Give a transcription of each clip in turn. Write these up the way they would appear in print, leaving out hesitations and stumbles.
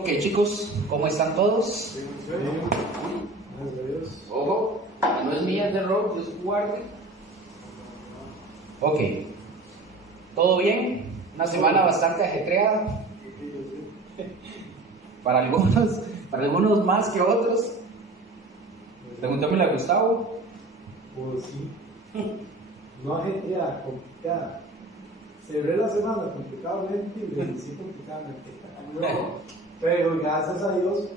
Ok, chicos, ¿cómo están todos? Ojo, no es mía, es de Rob, Dios guarde. Ok, ¿todo bien? Una semana bastante ajetreada. Para algunos más que otros. Preguntémosle a Gustavo. Pues sí. No ajetreada, complicada. Cerré la semana complicadamente y vencí complicadamente. No. Pero gracias a Dios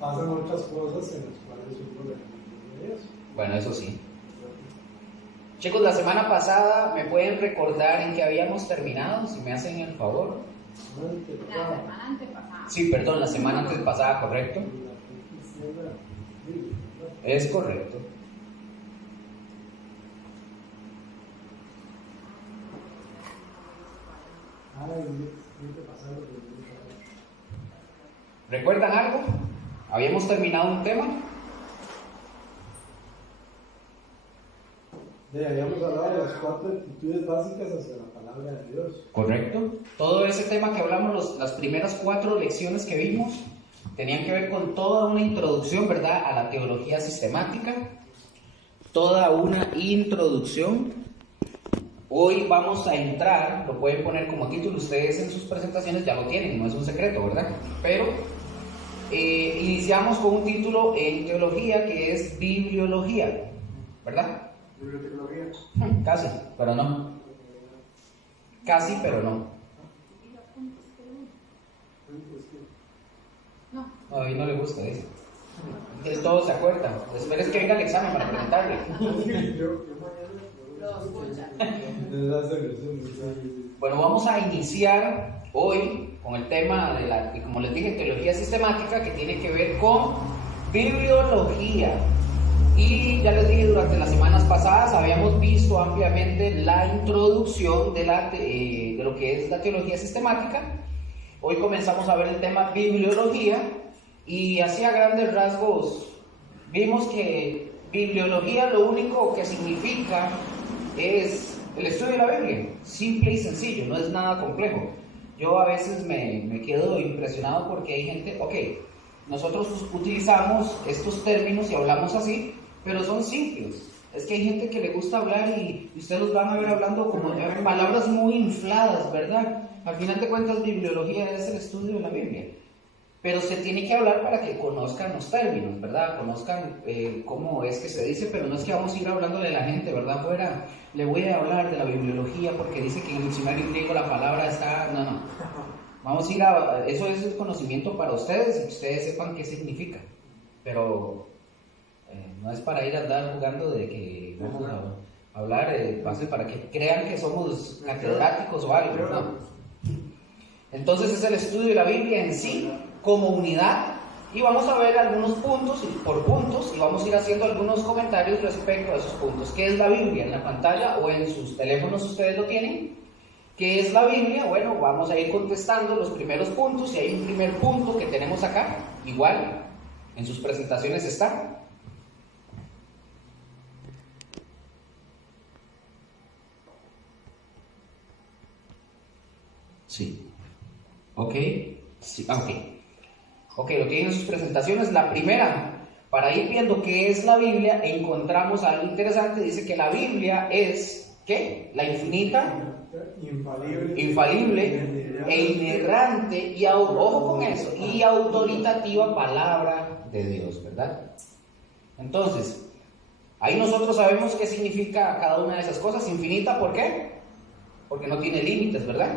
pasan otras cosas en las cuales uno le de eso. Bueno, eso sí. Chicos, la semana pasada, ¿me pueden recordar en qué habíamos terminado? Si me hacen el favor. La semana antepasada. Sí, perdón, la semana antepasada, correcto. Es correcto. ¿Recuerdan algo? ¿Habíamos terminado un tema? Habíamos hablado de las 4 actitudes básicas hacia la palabra de Dios. Correcto. Todo ese tema que hablamos, las primeras 4 lecciones que vimos, tenían que ver con toda una introducción, ¿verdad?, a la teología sistemática. Toda una introducción. Hoy vamos a entrar, lo pueden poner como título, ustedes en sus presentaciones ya lo tienen, no es un secreto, ¿verdad? Pero iniciamos con un título en teología que es bibliología, ¿verdad? Bibliotecología. Casi, pero no. Casi, pero no. No. No, a mí no le gusta, dice. De todo se acuerda. Esperes que venga el examen para preguntarle. Lo escuchan. Bueno, vamos a iniciar hoy con el tema de como les dije, teología sistemática, que tiene que ver con bibliología. Y ya les dije, durante las semanas pasadas habíamos visto ampliamente la introducción de lo que es la teología sistemática. Hoy comenzamos a ver el tema bibliología y así a grandes rasgos vimos que bibliología lo único que significa es el estudio de la Biblia, simple y sencillo, no es nada complejo. Yo a veces me quedo impresionado porque hay gente, nosotros utilizamos estos términos y hablamos así, pero son simples. Es que hay gente que le gusta hablar y ustedes los van a ver hablando como palabras muy infladas, ¿verdad? Al final de cuentas, bibliología es el estudio de la Biblia. Pero se tiene que hablar para que conozcan los términos, ¿verdad? Conozcan cómo es que se dice, pero no es que vamos a ir hablándole a la gente, ¿verdad? Fuera, le voy a hablar de la bibliología porque dice que en el diccionario griego la palabra está... No. Vamos a ir a... Eso es el conocimiento para ustedes y que ustedes sepan qué significa. Pero no es para ir a andar jugando de que vamos a hablar para que crean que somos catedráticos o algo, ¿no? Entonces es el estudio de la Biblia en sí, como unidad, y vamos a ver algunos puntos por puntos y vamos a ir haciendo algunos comentarios respecto a esos puntos. ¿Qué es la Biblia? En la pantalla o en sus teléfonos ustedes lo tienen. ¿Qué es la Biblia? Bueno, vamos a ir contestando los primeros puntos y hay un primer punto que tenemos acá, igual, en sus presentaciones está. Sí. Ok. Sí. Ok, lo tienen en sus presentaciones. La primera, para ir viendo qué es la Biblia, encontramos algo interesante. Dice que la Biblia es, ¿qué? La infinita, infalible e inerrante, y ojo con eso, y autoritativa palabra de Dios, ¿verdad? Entonces, ahí nosotros sabemos qué significa cada una de esas cosas. Infinita, ¿por qué? Porque no tiene límites, ¿verdad?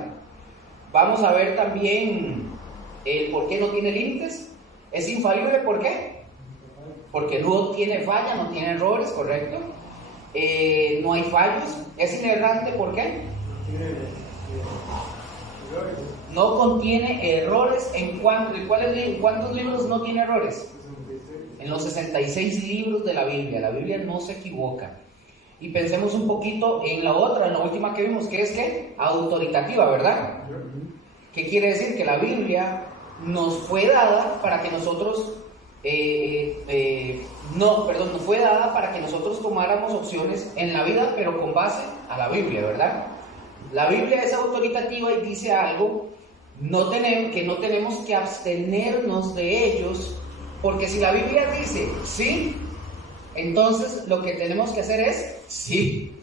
Vamos a ver también el por qué no tiene límites. Es infalible, ¿por qué? Porque no tiene falla, no tiene errores, ¿correcto? No hay fallos. Es inerrante, ¿por qué? No contiene errores. ¿Cuántos libros no tiene errores? En los 66 libros de la Biblia. La Biblia no se equivoca. Y pensemos un poquito en la otra, en la última que vimos, que es ¿qué? Autoritativa, ¿verdad? ¿Qué quiere decir? Que la Biblia nos fue dada para que nosotros nos fue dada para que nosotros tomáramos opciones en la vida, pero con base a la Biblia, ¿verdad? La Biblia es autoritativa y dice algo no tenemos que abstenernos de ellos, porque si la Biblia dice sí, entonces lo que tenemos que hacer es sí.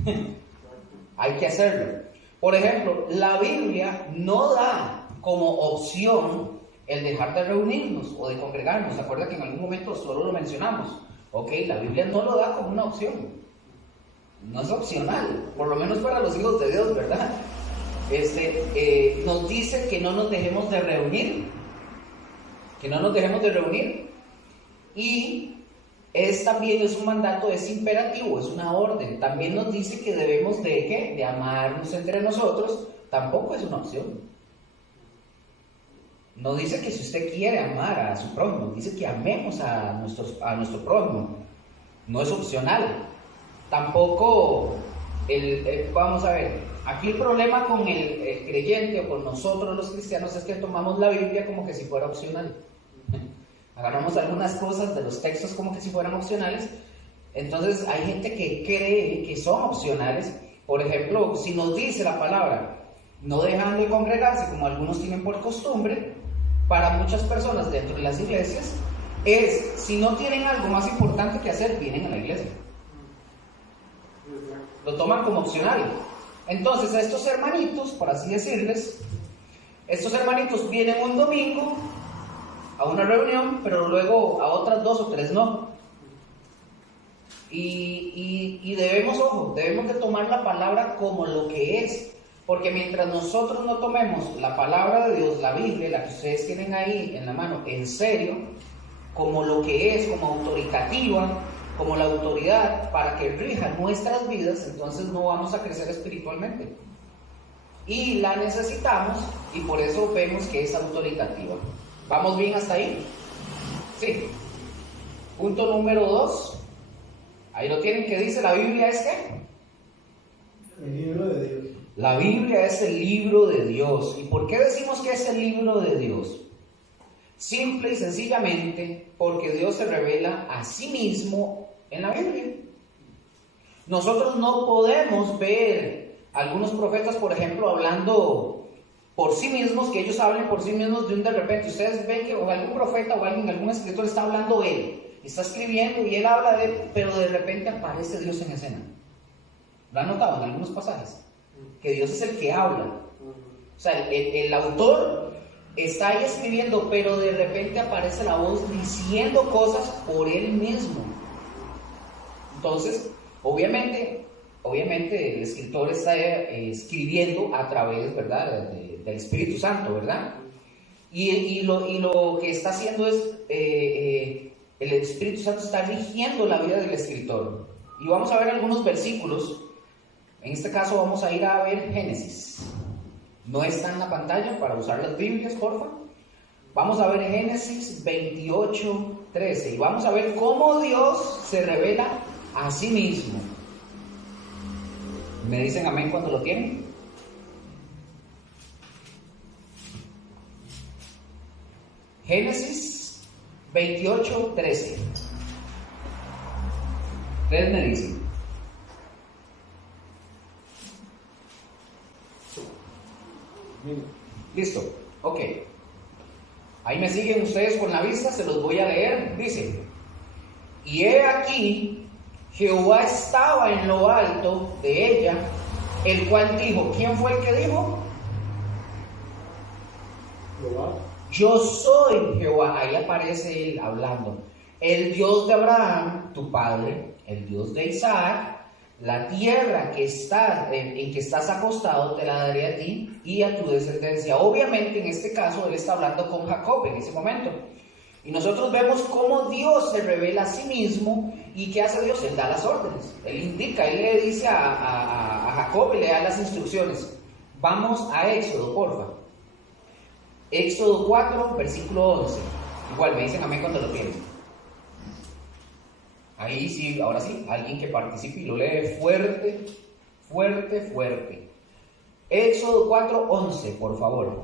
Hay que hacerlo. Por ejemplo, la Biblia no da como opción el dejar de reunirnos o de congregarnos. ¿Se acuerda que en algún momento solo lo mencionamos? Ok, la Biblia no lo da como una opción. No es opcional, por lo menos para los hijos de Dios, ¿verdad? Nos dice que no nos dejemos de reunir. Que no nos dejemos de reunir. Y también es un mandato, es imperativo, es una orden. También nos dice que debemos de ¿qué? De amarnos entre nosotros. Tampoco es una opción. No dice que si usted quiere amar a su prójimo, dice que amemos a nuestro prójimo. No es opcional. Tampoco, vamos a ver, aquí el problema con el creyente o con nosotros los cristianos es que tomamos la Biblia como que si fuera opcional. Agarramos algunas cosas de los textos como que si fueran opcionales. Entonces hay gente que cree que son opcionales. Por ejemplo, si nos dice la palabra no dejan de congregarse como algunos tienen por costumbre, para muchas personas dentro de las iglesias es, si no tienen algo más importante que hacer, vienen a la iglesia. Lo toman como opcional. Entonces a estos hermanitos, por así decirles, estos hermanitos vienen un domingo a una reunión, pero luego a otras 2 o 3 no. Y debemos de tomar la palabra como lo que es, porque mientras nosotros no tomemos la palabra de Dios, la Biblia, la que ustedes tienen ahí en la mano, en serio, como lo que es, como autoritativa, como la autoridad para que rija nuestras vidas, entonces no vamos a crecer espiritualmente. Y la necesitamos, y por eso vemos que es autoritativa. ¿Vamos bien hasta ahí? Sí. Punto número 2. Ahí lo tienen, que dice, ¿la Biblia es qué? El libro de Dios. La Biblia es el libro de Dios. ¿Y por qué decimos que es el libro de Dios? Simple y sencillamente porque Dios se revela a sí mismo en la Biblia. Nosotros no podemos ver algunos profetas, por ejemplo, hablando por sí mismos, que ellos hablen por sí mismos de repente. Ustedes ven que o algún profeta o algún escritor está hablando él, está escribiendo y él habla de él, pero de repente aparece Dios en escena. ¿Lo han notado en algunos pasajes? Que Dios es el que habla. O sea, el autor está ahí escribiendo, pero de repente aparece la voz diciendo cosas por él mismo. Entonces, obviamente el escritor está escribiendo a través, ¿verdad?, del Espíritu Santo, ¿verdad? Y lo que está haciendo es, el Espíritu Santo está rigiendo la vida del escritor. Y vamos a ver algunos versículos. En este caso vamos a ir a ver Génesis. No está en la pantalla para usar las Biblias, porfa. Vamos a ver Génesis 28:13 y vamos a ver cómo Dios se revela a sí mismo. ¿Me dicen amén cuando lo tienen? Génesis 28:13. Ustedes me dicen. Listo, ok. Ahí me siguen ustedes con la vista, se los voy a leer. Dice: y he aquí, Jehová estaba en lo alto de ella, el cual dijo. ¿Quién fue el que dijo? Jehová. Yo soy Jehová. Ahí aparece él hablando. El Dios de Abraham, tu padre, el Dios de Isaac. La tierra en que estás acostado te la daré a ti y a tu descendencia. Obviamente en este caso él está hablando con Jacob en ese momento. Y nosotros vemos cómo Dios se revela a sí mismo. ¿Y qué hace Dios? Él da las órdenes. Él indica, él le dice a Jacob y le da las instrucciones. Vamos a Éxodo, porfa. Éxodo 4, versículo 11. Igual me dicen amén cuando lo tienen. Ahí sí, ahora sí, alguien que participe y lo lee fuerte, fuerte, fuerte. Éxodo 4, 11, por favor.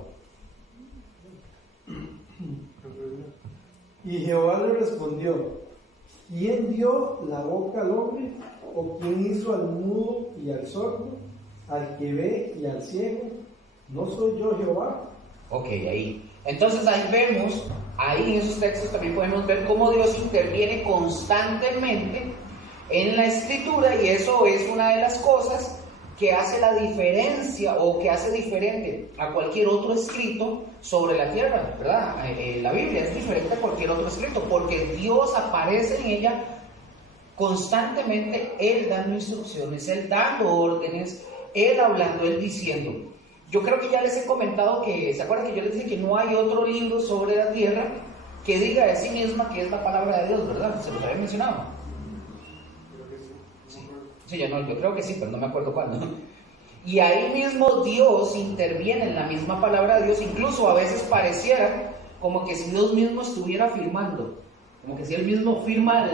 Y Jehová le respondió: ¿quién dio la boca al hombre? ¿O quién hizo al mudo y al sordo, al que ve y al ciego? ¿No soy yo Jehová? Ok, ahí. Entonces ahí vemos, ahí en esos textos también podemos ver cómo Dios interviene constantemente en la escritura, y eso es una de las cosas que hace la diferencia o que hace diferente a cualquier otro escrito sobre la tierra, ¿verdad? La Biblia es diferente a cualquier otro escrito porque Dios aparece en ella constantemente, Él dando instrucciones, Él dando órdenes, Él hablando, Él diciendo. Yo creo que ya les he comentado que, ¿se acuerdan que yo les dije que no hay otro libro sobre la tierra que diga de sí misma que es la palabra de Dios, ¿verdad? Se los había mencionado. Sí, yo creo que sí, pero no me acuerdo cuándo. Y ahí mismo Dios interviene en la misma palabra de Dios, incluso a veces pareciera como que si Dios mismo estuviera firmando, como que si Él mismo firma,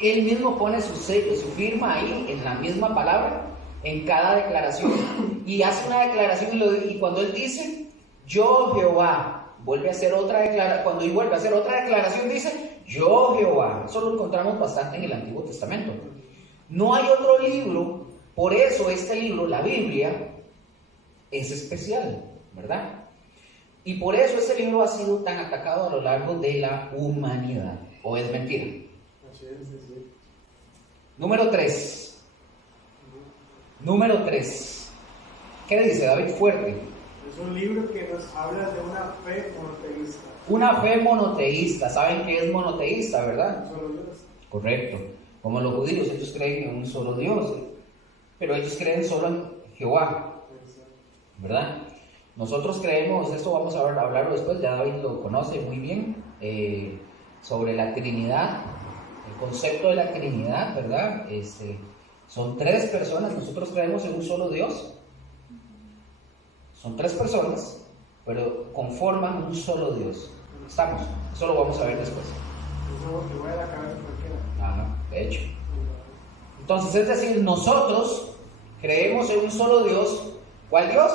Él mismo pone su sello, su firma ahí en la misma palabra, en cada declaración. Y hace una declaración y cuando Él dice, yo Jehová, vuelve a hacer otra declaración, cuando Él vuelve a hacer otra declaración dice, yo Jehová. Eso lo encontramos bastante en el Antiguo Testamento. No hay otro libro, por eso este libro, la Biblia, es especial, ¿verdad? Y por eso este libro ha sido tan atacado a lo largo de la humanidad. ¿O es mentira? Sí. Número 3. Número 3. ¿Qué dice David Fuerte? Es un libro que nos habla de una fe monoteísta. Una fe monoteísta. ¿Saben qué es monoteísta, verdad? Solo Dios. Correcto. Como los judíos, ellos creen en un solo Dios, pero ellos creen solo en Jehová, ¿verdad? Nosotros creemos, esto vamos a hablarlo después, ya David lo conoce muy bien, sobre la Trinidad, el concepto de la Trinidad, ¿verdad? Son 3 personas, nosotros creemos en un solo Dios, son 3 personas, pero conforman un solo Dios. ¿Estamos? Eso lo vamos a ver después. Eso que voy a la cabeza cualquiera. De hecho. Entonces, es decir, nosotros creemos en un solo Dios. ¿Cuál Dios?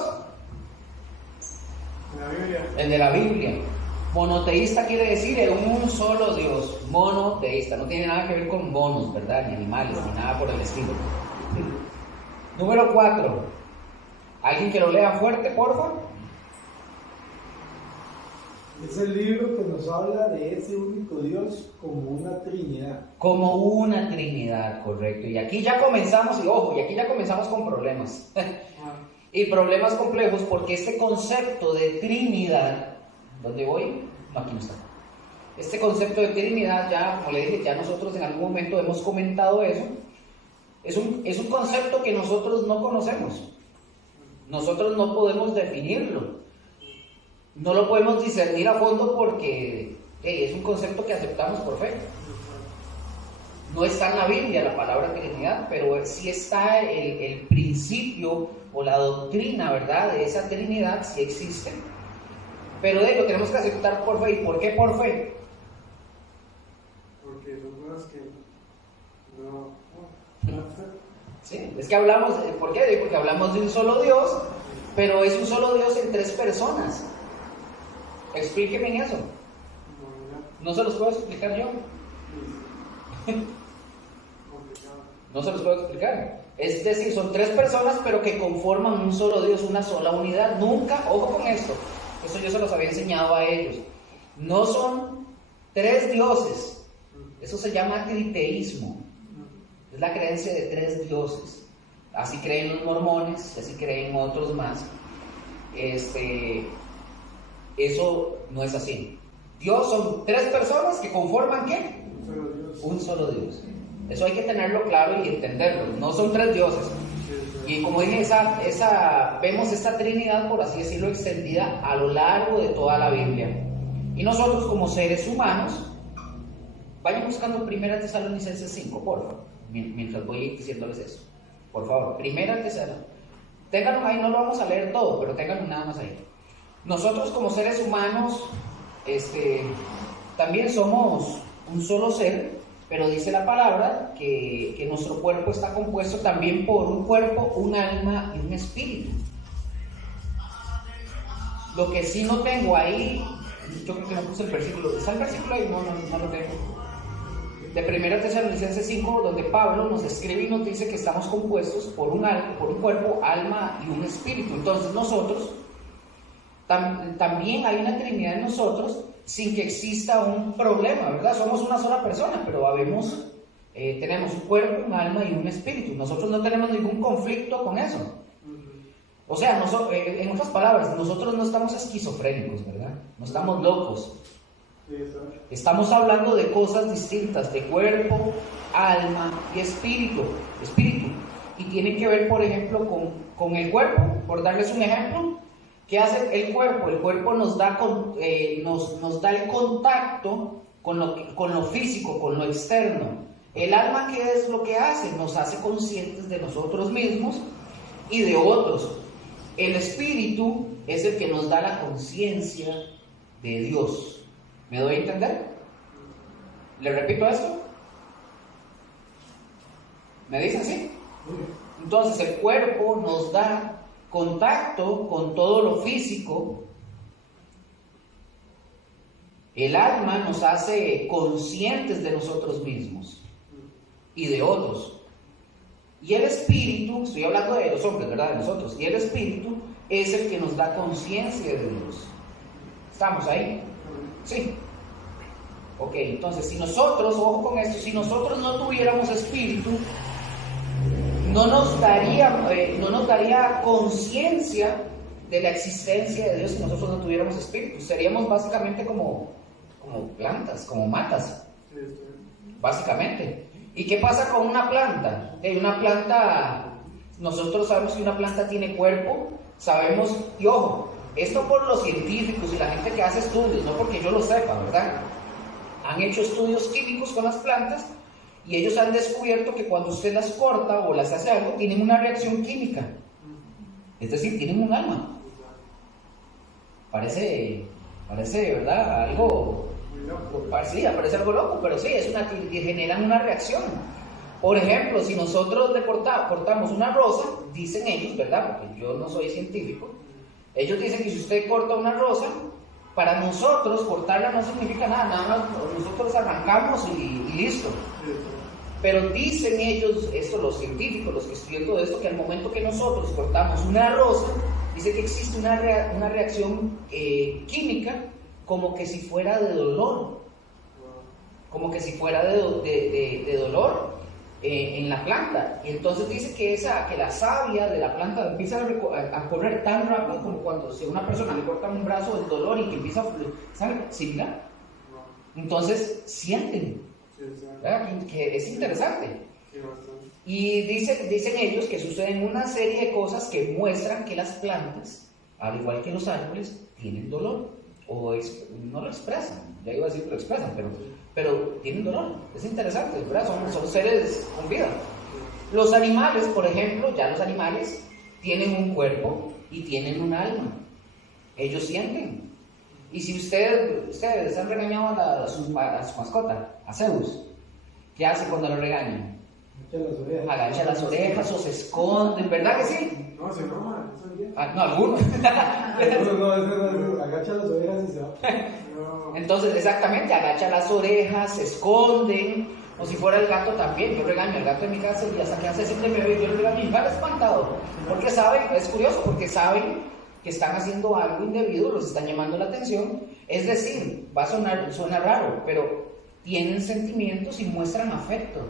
La Biblia. El de la Biblia. Monoteísta quiere decir en un solo Dios. Monoteísta. No tiene nada que ver con monos, ¿verdad? Ni animales, ni nada por el estilo. Número 4. ¿Alguien que lo lea fuerte, por favor? Es el libro que nos habla de ese único Dios como una Trinidad. Como una Trinidad, correcto. Y aquí ya comenzamos, y ojo, y aquí ya comenzamos con problemas. Y problemas complejos, porque este concepto de Trinidad, ¿dónde voy? No, aquí no está. Este concepto de Trinidad, ya, como le dije, ya nosotros en algún momento hemos comentado eso. Es un concepto que nosotros no conocemos. Nosotros no podemos definirlo. No lo podemos discernir a fondo porque es un concepto que aceptamos por fe. No está en la Biblia la palabra Trinidad, pero sí está el principio o la doctrina, ¿verdad?, de esa Trinidad, sí existe. Pero lo tenemos que aceptar por fe. ¿Y por qué por fe? Porque son cosas que no. Sí, es que hablamos, ¿por qué? Porque hablamos de un solo Dios, pero es un solo Dios en 3 personas. Explíqueme en eso. No se los puedo explicar yo. No se los puedo explicar. Es decir, son 3 personas, pero que conforman un solo Dios, una sola unidad. Nunca, ojo con esto, eso yo se los había enseñado a ellos. No son 3 dioses. Eso se llama triteísmo. Es la creencia de 3 dioses. Así creen los mormones, así creen otros más. Eso no es así. Dios son 3 personas que conforman ¿qué? Un solo Dios. Eso hay que tenerlo claro y entenderlo. No son 3 dioses. Y como dije, vemos esta Trinidad, por así decirlo, extendida a lo largo de toda la Biblia. Y nosotros como seres humanos, vayan buscando 1 Tesalonicenses 5, por favor, mientras voy diciéndoles eso. Por favor, 1 Tesalonicenses. Ténganlo ahí, no lo vamos a leer todo, pero ténganlo nada más ahí. Nosotros como seres humanos, también somos un solo ser, pero dice la palabra que nuestro cuerpo está compuesto también por un cuerpo, un alma y un espíritu. Lo que sí no tengo ahí, yo creo que no puse el versículo, ¿está el versículo ahí? No lo tengo. De 1 Tesalonicenses 5, donde Pablo nos escribe y nos dice que estamos compuestos por un cuerpo, alma y un espíritu. Entonces nosotros También hay una Trinidad en nosotros sin que exista un problema, ¿verdad? Somos una sola persona, pero tenemos un cuerpo, un alma y un espíritu. Nosotros no tenemos ningún conflicto con eso. O sea, en otras palabras, nosotros no estamos esquizofrénicos, ¿verdad? No estamos locos. Estamos hablando de cosas distintas, de cuerpo, alma y espíritu. Y tiene que ver, por ejemplo, con el cuerpo. Por darles un ejemplo, ¿qué hace el cuerpo? El cuerpo nos da el contacto con lo físico, con lo externo. El alma, ¿qué es lo que hace? Nos hace conscientes de nosotros mismos y de otros. El espíritu es el que nos da la conciencia de Dios. ¿Me doy a entender? ¿Le repito esto? ¿Me dicen sí? Entonces el cuerpo nos da contacto con todo lo físico. El alma nos hace conscientes de nosotros mismos y de otros. Y el espíritu, estoy hablando de los hombres, ¿verdad? De nosotros. Y el espíritu es el que nos da conciencia de Dios. ¿Estamos ahí? Sí. Ok, entonces si nosotros, ojo con esto, si nosotros no tuviéramos espíritu, no nos daría conciencia de la existencia de Dios si nosotros no tuviéramos espíritu. Seríamos básicamente como plantas, como matas. Básicamente. ¿Y qué pasa con una planta? Una planta, nosotros sabemos que una planta tiene cuerpo, sabemos, y ojo, esto por los científicos y la gente que hace estudios, no porque yo lo sepa, ¿verdad? Han hecho estudios químicos con las plantas y ellos han descubierto que cuando usted las corta o las hace algo, tienen una reacción química. Es decir, tienen un alma. Parece, ¿verdad? Algo... Sí, parece algo loco, pero sí, generan una reacción. Por ejemplo, si nosotros cortamos una rosa, dicen ellos, ¿verdad? Porque yo no soy científico. Ellos dicen que si usted corta una rosa, para nosotros cortarla no significa nada más nosotros arrancamos y listo. Pero dicen ellos, los científicos, los que estudian todo esto, que al momento que nosotros cortamos una rosa, dice que existe una reacción química como que si fuera de dolor, como que si fuera de dolor en la planta. Y entonces dice que la savia de la planta empieza a correr tan rápido como cuando si a una persona le cortan un brazo del dolor y que empieza a fluir, ¿sabe? Similar. Entonces sienten, ¿verdad? Que es interesante. Y dicen ellos que suceden una serie de cosas que muestran que las plantas, al igual que los árboles, tienen dolor. O no lo expresan, ya iba a decir que lo expresan, pero tienen dolor. Es interesante, ¿verdad? Son seres con vida. Los animales, por ejemplo, ya los animales tienen un cuerpo y tienen un alma. Ellos sienten. Y si ustedes han regañado a su mascota, a Zeus, ¿qué hace cuando lo regañan? Agacha las orejas o se esconden, ¿verdad que sí? No, se enoja. No, algunos. Agacha las orejas y se va. Entonces, exactamente, agacha las orejas, se esconden, o si fuera el gato también. Yo regaño al gato de mi casa y hasta que hace siempre me ve, yo le regaño y va espantado. Porque saben, es curioso, porque saben que están haciendo algo indebido, los están llamando la atención. Es decir, suena raro, pero tienen sentimientos y muestran afecto.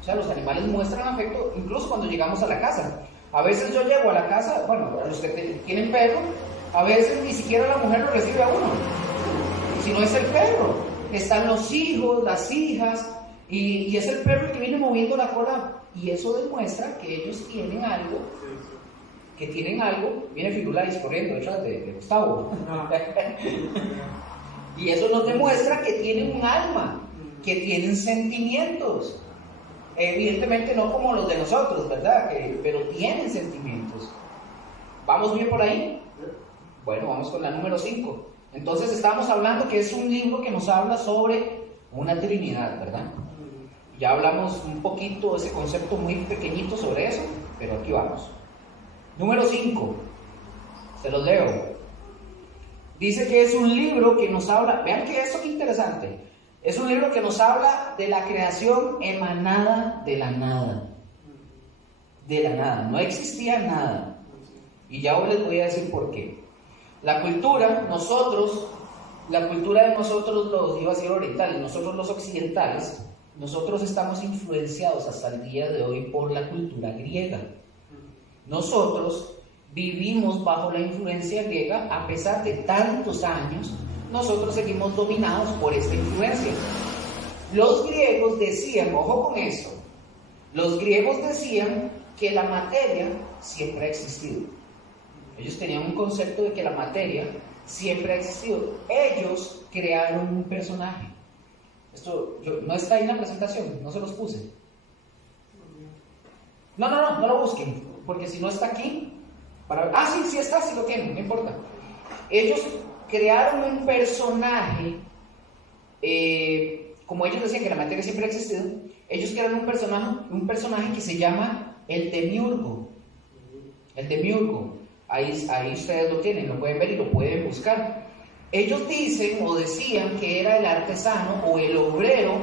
O sea, los animales muestran afecto incluso cuando llegamos a la casa. A veces yo llego a la casa, bueno, a los que tienen perro, a veces ni siquiera la mujer lo recibe a uno, si no es el perro. Están los hijos, las hijas, y es el perro el que viene moviendo la cola, y eso demuestra que ellos tienen algo, viene Firulais corriendo detrás de Gustavo, y eso nos demuestra que tienen un alma, que tienen sentimientos. Evidentemente no como los de nosotros, ¿verdad? Pero tienen sentimientos. ¿Vamos bien por ahí? Bueno, vamos con la número 5. Entonces estamos hablando que es un libro que nos habla sobre una Trinidad, ¿verdad? Ya hablamos un poquito de ese concepto muy pequeñito sobre eso, pero aquí vamos. Número 5. Se los leo. Dice que es un libro que nos habla, vean que esto qué interesante. Es un libro que nos habla de la creación emanada de la nada. De la nada, no existía nada. Y ya hoy les voy a decir por qué. La cultura de nosotros los, iba a decir orientales, nosotros los occidentales, nosotros estamos influenciados hasta el día de hoy por la cultura griega. Nosotros vivimos bajo la influencia griega, a pesar de tantos años, nosotros seguimos dominados por esta influencia. Los griegos decían, ojo con esto, los griegos decían que la materia siempre ha existido. Ellos tenían un concepto de que la materia siempre ha existido. Ellos crearon un personaje. Esto no está ahí en la presentación, no se los puse. No lo busquen, porque si no está aquí, sí está, sí lo tienen, no importa. Ellos crearon un personaje, como ellos decían que la materia siempre ha existido, ellos crearon un personaje que se llama el demiurgo. El demiurgo. Ahí ustedes lo tienen, lo pueden ver y lo pueden buscar. Ellos dicen o decían que era el artesano o el obrero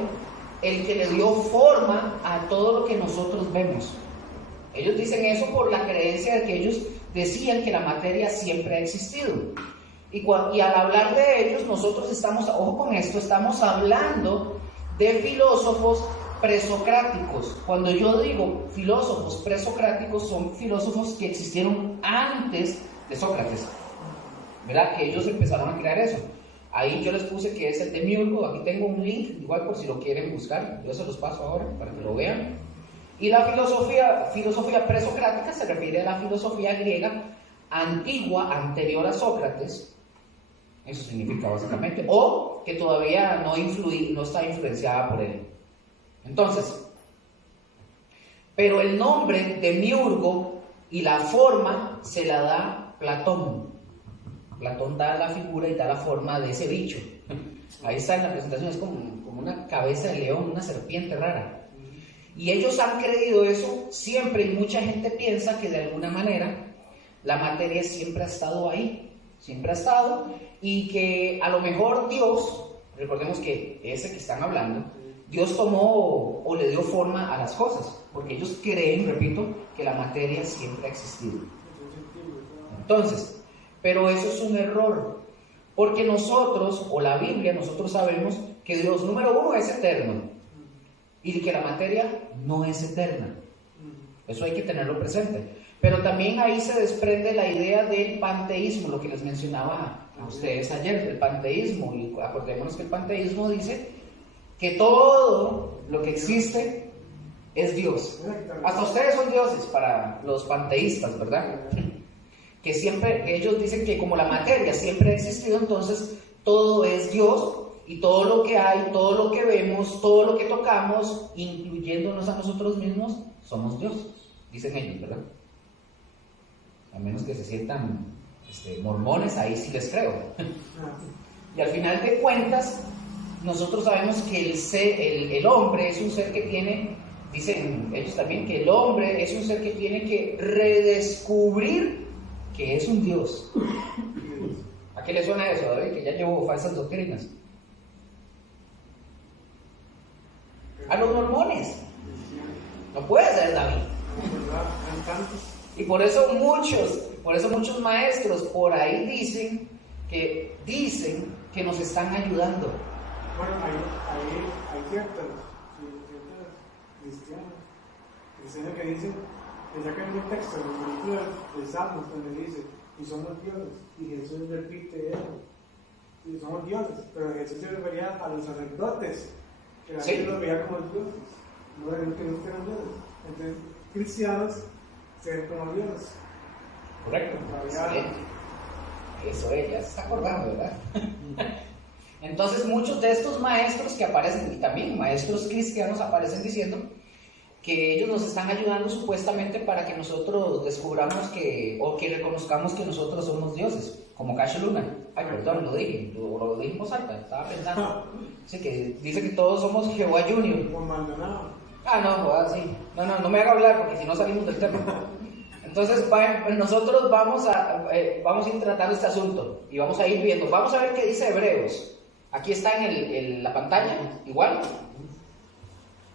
el que le dio forma a todo lo que nosotros vemos. Ellos dicen eso por la creencia de que ellos decían que la materia siempre ha existido. Y al hablar de ellos, nosotros estamos, ojo con esto, estamos hablando de filósofos presocráticos. Cuando yo digo filósofos presocráticos, son filósofos que existieron antes de Sócrates, ¿verdad? Que ellos empezaron a crear eso. Ahí yo les puse que es el demiurgo. Aquí tengo un link, igual por si lo quieren buscar, yo se los paso ahora para que lo vean. Y la filosofía presocrática se refiere a la filosofía griega antigua, anterior a Sócrates. Eso significa básicamente, o que todavía no está influenciada por él. Entonces, pero el nombre demiurgo y la forma se la da Platón. Platón da la figura y da la forma de ese bicho. Ahí está en la presentación, es como una cabeza de león, una serpiente rara. Y ellos han creído eso siempre, y mucha gente piensa que de alguna manera la materia siempre ha estado ahí, siempre ha estado, y que a lo mejor Dios, recordemos que ese que están hablando, Dios tomó o le dio forma a las cosas, porque ellos creen, repito, que la materia siempre ha existido. Entonces, pero eso es un error, porque nosotros, o la Biblia, nosotros sabemos que Dios, número uno, es eterno, y que la materia no es eterna. Eso hay que tenerlo presente. Pero también ahí se desprende la idea del panteísmo, lo que les mencionaba a ustedes ayer, del panteísmo. Y acordémonos que el panteísmo dice que todo lo que existe es Dios. Hasta ustedes son dioses para los panteístas, ¿verdad? Que siempre, ellos dicen que como la materia siempre ha existido, entonces todo es Dios, y todo lo que hay, todo lo que vemos, todo lo que tocamos, incluyéndonos a nosotros mismos, somos Dios, dicen ellos, ¿verdad? A menos que se sientan mormones, ahí sí les creo. Y al final de cuentas, nosotros sabemos que el hombre es un ser que tiene, dicen ellos también, que el hombre es un ser que tiene que redescubrir que es un Dios. ¿A qué le suena eso, David? Que ya llevo falsas doctrinas. A los mormones. No puede ser, David. Y por eso muchos maestros por ahí dicen que nos están ayudando. Bueno, hay ciertos cristianos que dicen, que sacan un texto de los libros de Salmos donde dice, y somos dioses, y Jesús repite eso, y somos dioses, pero Jesús se refería a los sacerdotes, que la gente los veía como dioses, no eran dioses. Entonces, cristianos se ven como dioses. Correcto. Eso ella se está acordando, ¿verdad? Entonces muchos de estos maestros que aparecen, y también maestros cristianos, aparecen diciendo que ellos nos están ayudando supuestamente para que nosotros descubramos o que reconozcamos que nosotros somos dioses, como Cash Luna. Ay, perdón, lo dije en voz alta, estaba pensando. Sí, que dice que todos somos Jehová Junior. Por Maldonado. Sí. No me haga hablar, porque si no salimos del tema. Entonces nosotros vamos a ir tratando este asunto y vamos a ir viendo. Vamos a ver qué dice Hebreos. Aquí está en la pantalla, igual.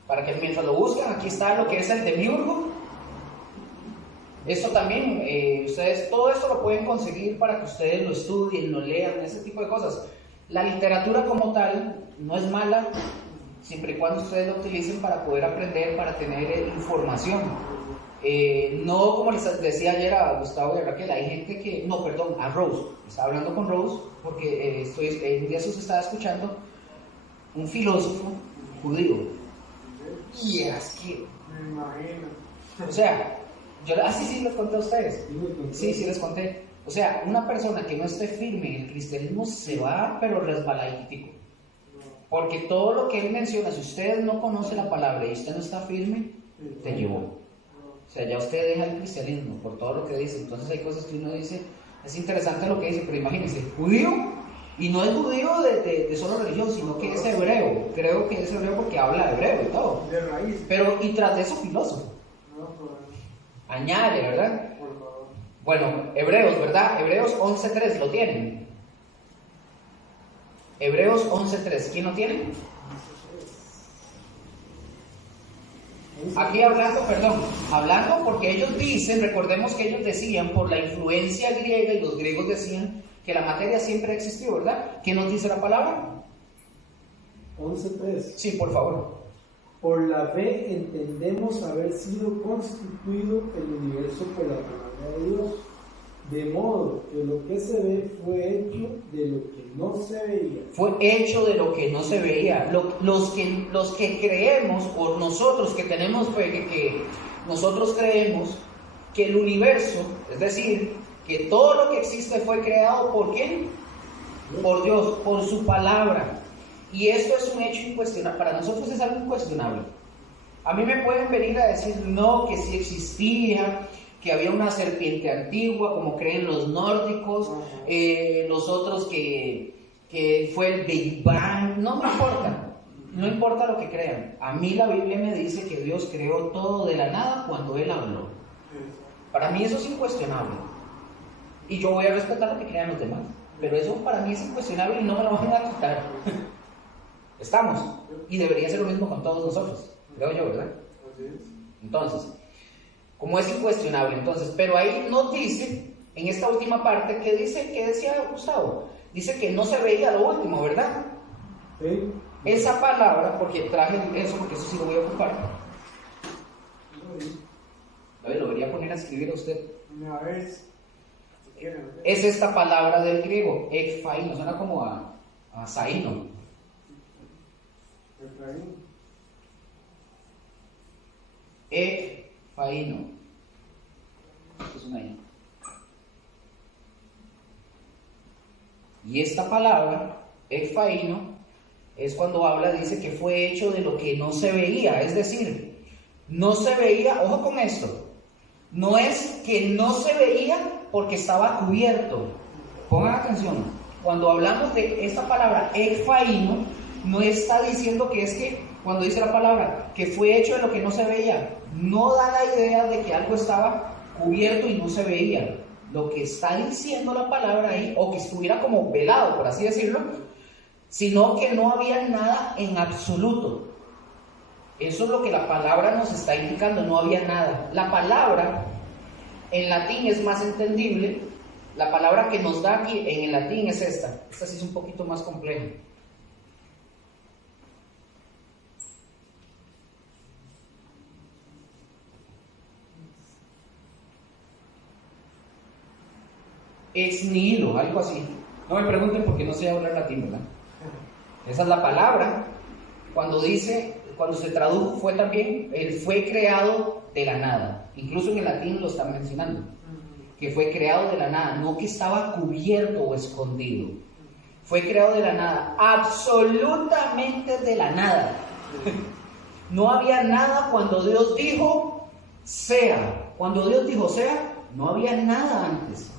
Para que mientras lo buscan, aquí está lo que es el demiurgo. Esto también, ustedes, todo esto lo pueden conseguir para que ustedes lo estudien, lo lean, ese tipo de cosas. La literatura como tal no es mala, siempre y cuando ustedes la utilicen para poder aprender, para tener información. No como les decía ayer a Gustavo y a Raquel, hay gente que, no, perdón, a Rose, estaba hablando con Rose, porque un día se estaba escuchando un filósofo judío, y es que, Me imagino. o sea, sí les conté a ustedes, sí les conté, o sea, una persona que no esté firme en el cristianismo se va, pero resbaladitico, porque todo lo que él menciona, si usted no conoce la palabra y usted no está firme, te llevó. O sea, ya usted deja el cristianismo por todo lo que dice. Entonces hay cosas que uno dice, es interesante lo que dice, pero imagínense, judío, y no es judío de solo religión, sino que es hebreo. Creo que es hebreo porque habla hebreo y todo. De raíz. Pero, y tras de eso, filósofo. No, por Añade, ¿verdad? favor. Bueno, Hebreos, ¿verdad? Hebreos 11.3, ¿lo tienen? Hebreos 11.3, ¿quién lo tiene? Aquí hablando porque ellos dicen, recordemos que ellos decían, por la influencia griega, y los griegos decían que la materia siempre ha existido, ¿verdad? ¿Qué nos dice la palabra? 11.3. Sí, por favor. Por la fe entendemos haber sido constituido el universo por la palabra de Dios, de modo que lo que se ve fue hecho de lo que no se veía. Fue hecho de lo que no se veía. Los que creemos, o nosotros que tenemos fe, que nosotros creemos que el universo, es decir, que todo lo que existe fue creado ¿por quién? Por Dios, por su palabra. Y esto es un hecho incuestionable. Para nosotros es algo incuestionable. A mí me pueden venir a decir, no, que sí existía, que había una serpiente antigua, como creen los nórdicos, los otros que fue el Big Bang. No me importa, no importa lo que crean. A mí la Biblia me dice que Dios creó todo de la nada cuando Él habló. Para mí eso es incuestionable. Y yo voy a respetar lo que crean los demás. Pero eso para mí es incuestionable y no me lo van a quitar. Estamos. Y debería ser lo mismo con todos nosotros. Creo yo, ¿verdad? Entonces, como es incuestionable, entonces, pero ahí nos dice, en esta última parte, ¿qué dice? ¿Qué decía Gustavo? Dice que no se veía lo último, ¿verdad? ¿Sí? Esa palabra, porque traje eso, porque eso sí lo voy a ocupar. A ver, lo debería poner a escribir a usted. Una vez, si quieren. Es esta palabra del griego, ekfaino, suena como a zaino. Ekfaino. Esto es una I. Y esta palabra, ekfaino, es cuando habla, dice que fue hecho de lo que no se veía, es decir, no se veía, ojo con esto, no es que no se veía porque estaba cubierto. Pongan atención, cuando hablamos de esta palabra ekfaino, no está diciendo que es que, cuando dice la palabra, que fue hecho de lo que no se veía, no da la idea de que algo estaba cubierto y no se veía. Lo que está diciendo la palabra ahí, o que estuviera como velado, por así decirlo, sino que no había nada en absoluto. Eso es lo que la palabra nos está indicando, no había nada. La palabra en latín es más entendible. La palabra que nos da aquí en el latín es esta. Esta sí es un poquito más compleja. Ex nihilo, algo así. No me pregunten porque no sé hablar latín, ¿verdad? Esa es la palabra. Cuando se tradujo fue también, él fue creado de la nada. Incluso en el latín lo están mencionando. Que fue creado de la nada, no que estaba cubierto o escondido. Fue creado de la nada, absolutamente de la nada. No había nada cuando Dios dijo, sea. Cuando Dios dijo, sea, no había nada antes.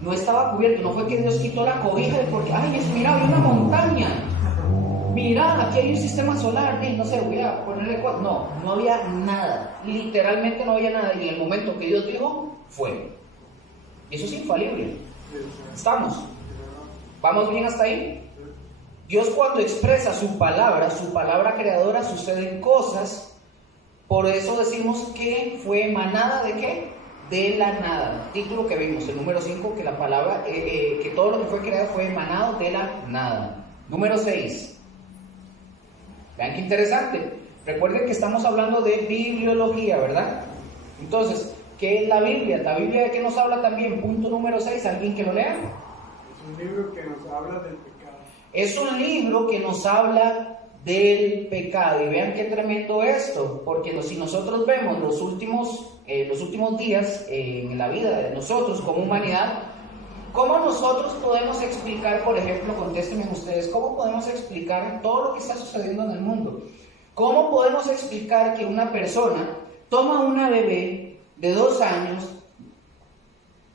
No estaba cubierto, no fue que Dios quitó la cobija porque, ay, mira, hay una montaña. Mira, aquí hay un sistema solar, no sé, voy a ponerle cuatro. No había nada, literalmente no había nada. Y en el momento que Dios dijo, fue. Y eso es infalible. ¿Estamos? ¿Vamos bien hasta ahí? Dios cuando expresa su palabra creadora, suceden cosas Por eso decimos que fue emanada ¿de qué? De la nada. Título que vimos, el número 5, que la palabra, que todo lo que fue creado fue emanado de la nada. Número 6. Vean qué interesante. Recuerden que estamos hablando de bibliología, ¿verdad? Entonces, ¿qué es la Biblia? ¿La Biblia de qué nos habla también? Punto número 6, ¿alguien que lo lea? Es un libro que nos habla del pecado. Es un libro que nos habla del pecado. Y vean qué tremendo esto, porque si nosotros vemos los últimos días en la vida de nosotros como humanidad, ¿cómo nosotros podemos explicar, por ejemplo, contéstenme ustedes, cómo podemos explicar todo lo que está sucediendo en el mundo? ¿Cómo podemos explicar que una persona toma una bebé de 2 años,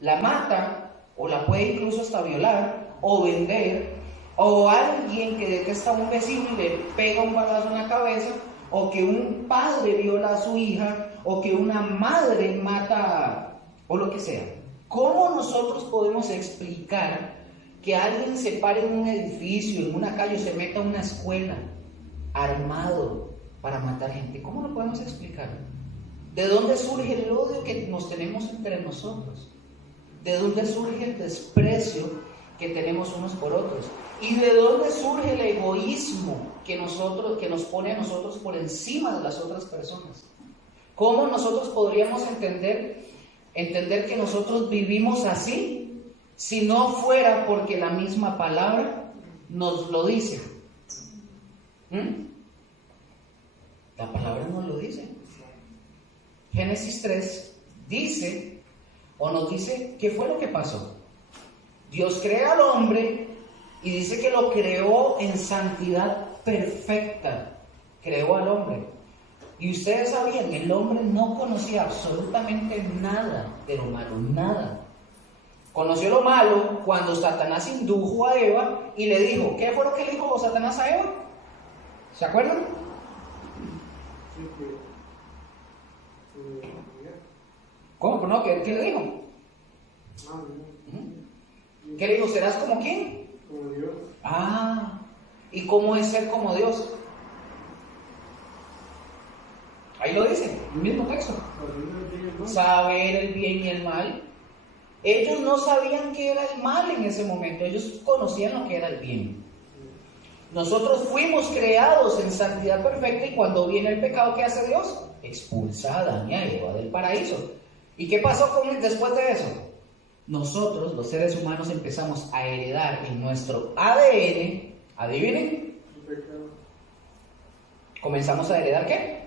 la mata, o la puede incluso hasta violar, o vender, o alguien que detesta a un vecino y le pega un balazo en la cabeza, o que un padre viola a su hija, o que una madre mata, o lo que sea? ¿Cómo nosotros podemos explicar que alguien se pare en un edificio, en una calle, o se meta a una escuela armado para matar gente? ¿Cómo lo podemos explicar? ¿De dónde surge el odio que nos tenemos entre nosotros? ¿De dónde surge el desprecio que tenemos unos por otros? ¿Y de dónde surge el egoísmo que nos pone a nosotros por encima de las otras personas? ¿Cómo nosotros podríamos entender que nosotros vivimos así si no fuera porque la misma palabra nos lo dice? La palabra nos lo dice. Génesis 3 dice, o nos dice, ¿qué fue lo que pasó? Dios crea al hombre y dice que lo creó en santidad perfecta. Creó al hombre. Y ustedes sabían, el hombre no conocía absolutamente nada de lo malo, nada. Conoció lo malo cuando Satanás indujo a Eva y le dijo, ¿qué fue lo que le dijo Satanás a Eva? ¿Se acuerdan? ¿Cómo? ¿No? ¿Qué le dijo? ¿Qué le dijo? ¿Serás como quién? Como Dios. ¿Y cómo es ser como Dios? Ahí lo dice, el mismo texto. Saber el bien y el mal. Ellos no sabían qué era el mal en ese momento, ellos conocían lo que era el bien. Nosotros fuimos creados en santidad perfecta y cuando viene el pecado, ¿qué hace Dios? Expulsa a Adán y a Eva del paraíso. ¿Y qué pasó después de eso? Nosotros, los seres humanos, empezamos a heredar en nuestro ADN, adivinen, comenzamos a heredar ¿qué?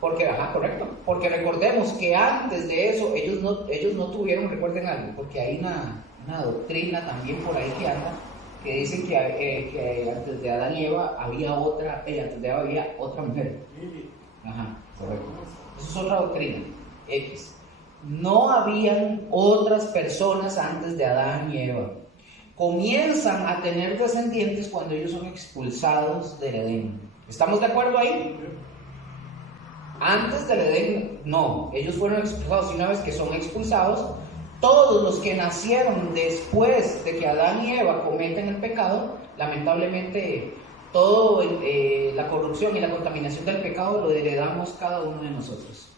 Porque, correcto, porque recordemos que antes de eso ellos no tuvieron, recuerden algo, porque hay una doctrina también por ahí que anda, que dicen que antes de Adán y Eva había otra mujer. Correcto. Eso es otra doctrina, X. No habían otras personas antes de Adán y Eva. Comienzan a tener descendientes cuando ellos son expulsados del Edén. ¿Estamos de acuerdo ahí? Antes del Edén, no. Ellos fueron expulsados y una vez que son expulsados, todos los que nacieron después de que Adán y Eva cometen el pecado, lamentablemente, toda la corrupción y la contaminación del pecado lo heredamos cada uno de nosotros.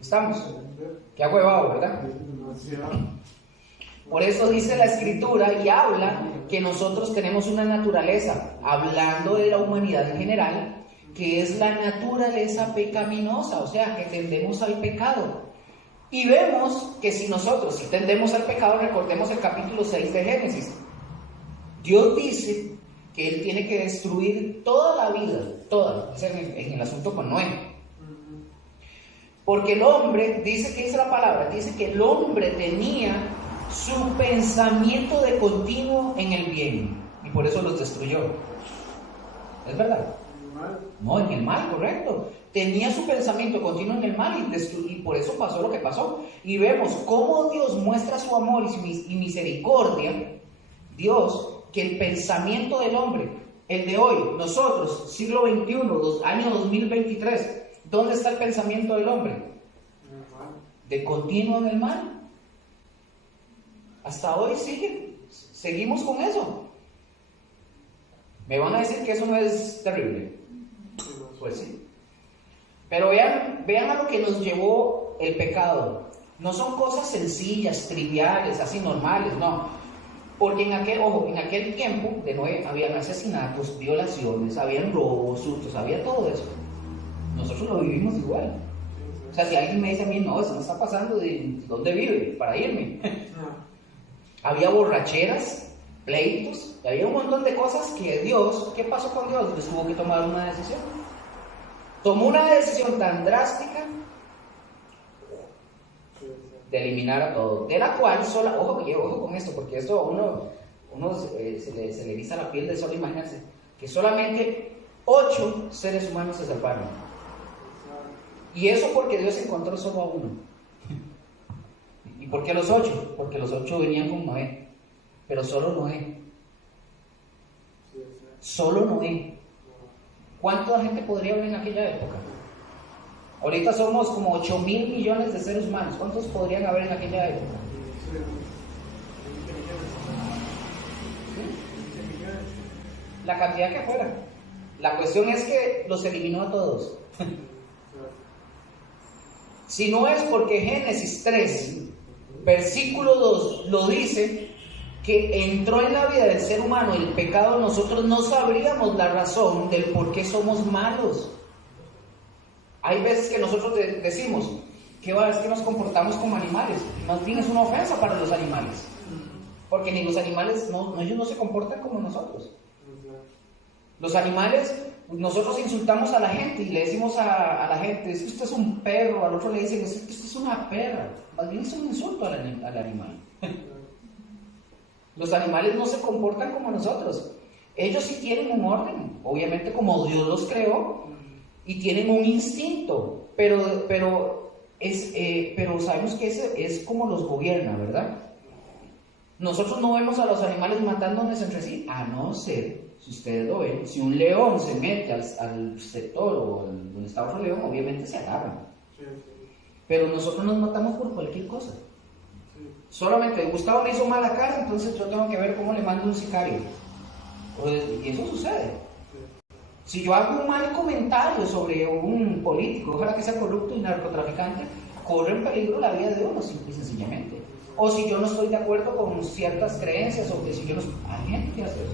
¿Estamos? Qué ahuevado, ¿verdad? Por eso dice la Escritura y habla que nosotros tenemos una naturaleza, hablando de la humanidad en general, que es la naturaleza pecaminosa, o sea, que tendemos al pecado. Y vemos que si tendemos al pecado, recordemos el capítulo 6 de Génesis. Dios dice que Él tiene que destruir toda la vida, toda, en el asunto con Noé. Porque el hombre, ¿qué dice la palabra? Dice que el hombre tenía su pensamiento de continuo en el bien, y por eso los destruyó. ¿Es verdad? No, en el mal, correcto. Tenía su pensamiento continuo en el mal y por eso pasó lo que pasó. Y vemos cómo Dios muestra su amor y misericordia. Dios, que el pensamiento del hombre, el de hoy, nosotros, siglo XXI, año 2023, ¿dónde está el pensamiento del hombre? De continuo en el mal. Hasta hoy seguimos con eso. Me van a decir que eso no es terrible. Pues sí. Pero vean a lo que nos llevó el pecado. No son cosas sencillas, triviales, así normales, no. Porque en aquel tiempo de Noé habían asesinatos, violaciones, habían robos, hurtos, había todo eso. Nosotros lo vivimos igual. O sea, si alguien me dice a mí, no, eso no está pasando, ¿de dónde vive? Para irme. Había borracheras, pleitos, y había un montón de cosas que Dios, ¿qué pasó con Dios? Dios tuvo que tomar una decisión. Tomó una decisión tan drástica de eliminar a todo, de la cual ojo con esto, porque esto a uno se le eriza la piel de solo imaginarse, que solamente 8 seres humanos se salvaron. Y eso porque Dios encontró solo a uno. ¿Y por qué los 8? Porque los 8 venían con Noé, pero solo Noé. Solo Noé. ¿Cuánta gente podría haber en aquella época? Ahorita somos como 8.000 millones de seres humanos. ¿Cuántos podrían haber en aquella época? ¿Sí? La cantidad que fuera. La cuestión es que los eliminó a todos. Si no es porque Génesis 3, versículo 2, lo dice, que entró en la vida del ser humano el pecado, nosotros no sabríamos la razón del por qué somos malos. Hay veces que nosotros decimos que es que nos comportamos como animales. Más bien es una ofensa para los animales, porque ni los animales, ellos no se comportan como nosotros. Los animales, nosotros insultamos a la gente y le decimos a la gente, es que usted es un perro, al otro le dicen, es que usted es una perra. Más bien es un insulto al animal. Los animales no se comportan como nosotros. Ellos sí tienen un orden, obviamente como Dios los creó, y tienen un instinto, pero sabemos que ese es como los gobierna, ¿verdad? Nosotros no vemos a los animales matándonos entre sí, a no ser, si ustedes lo ven, si un león se mete al sector o donde está otro león, obviamente se agarran. Pero nosotros nos matamos por cualquier cosa. Solamente Gustavo me hizo mala cara, entonces yo tengo que ver cómo le mando un sicario. Y eso sucede. Si yo hago un mal comentario sobre un político, ojalá que sea corrupto y narcotraficante, corre en peligro la vida de uno, simple y sencillamente. O si yo no estoy de acuerdo con ciertas creencias, o que si yo no... Hay gente que hace eso.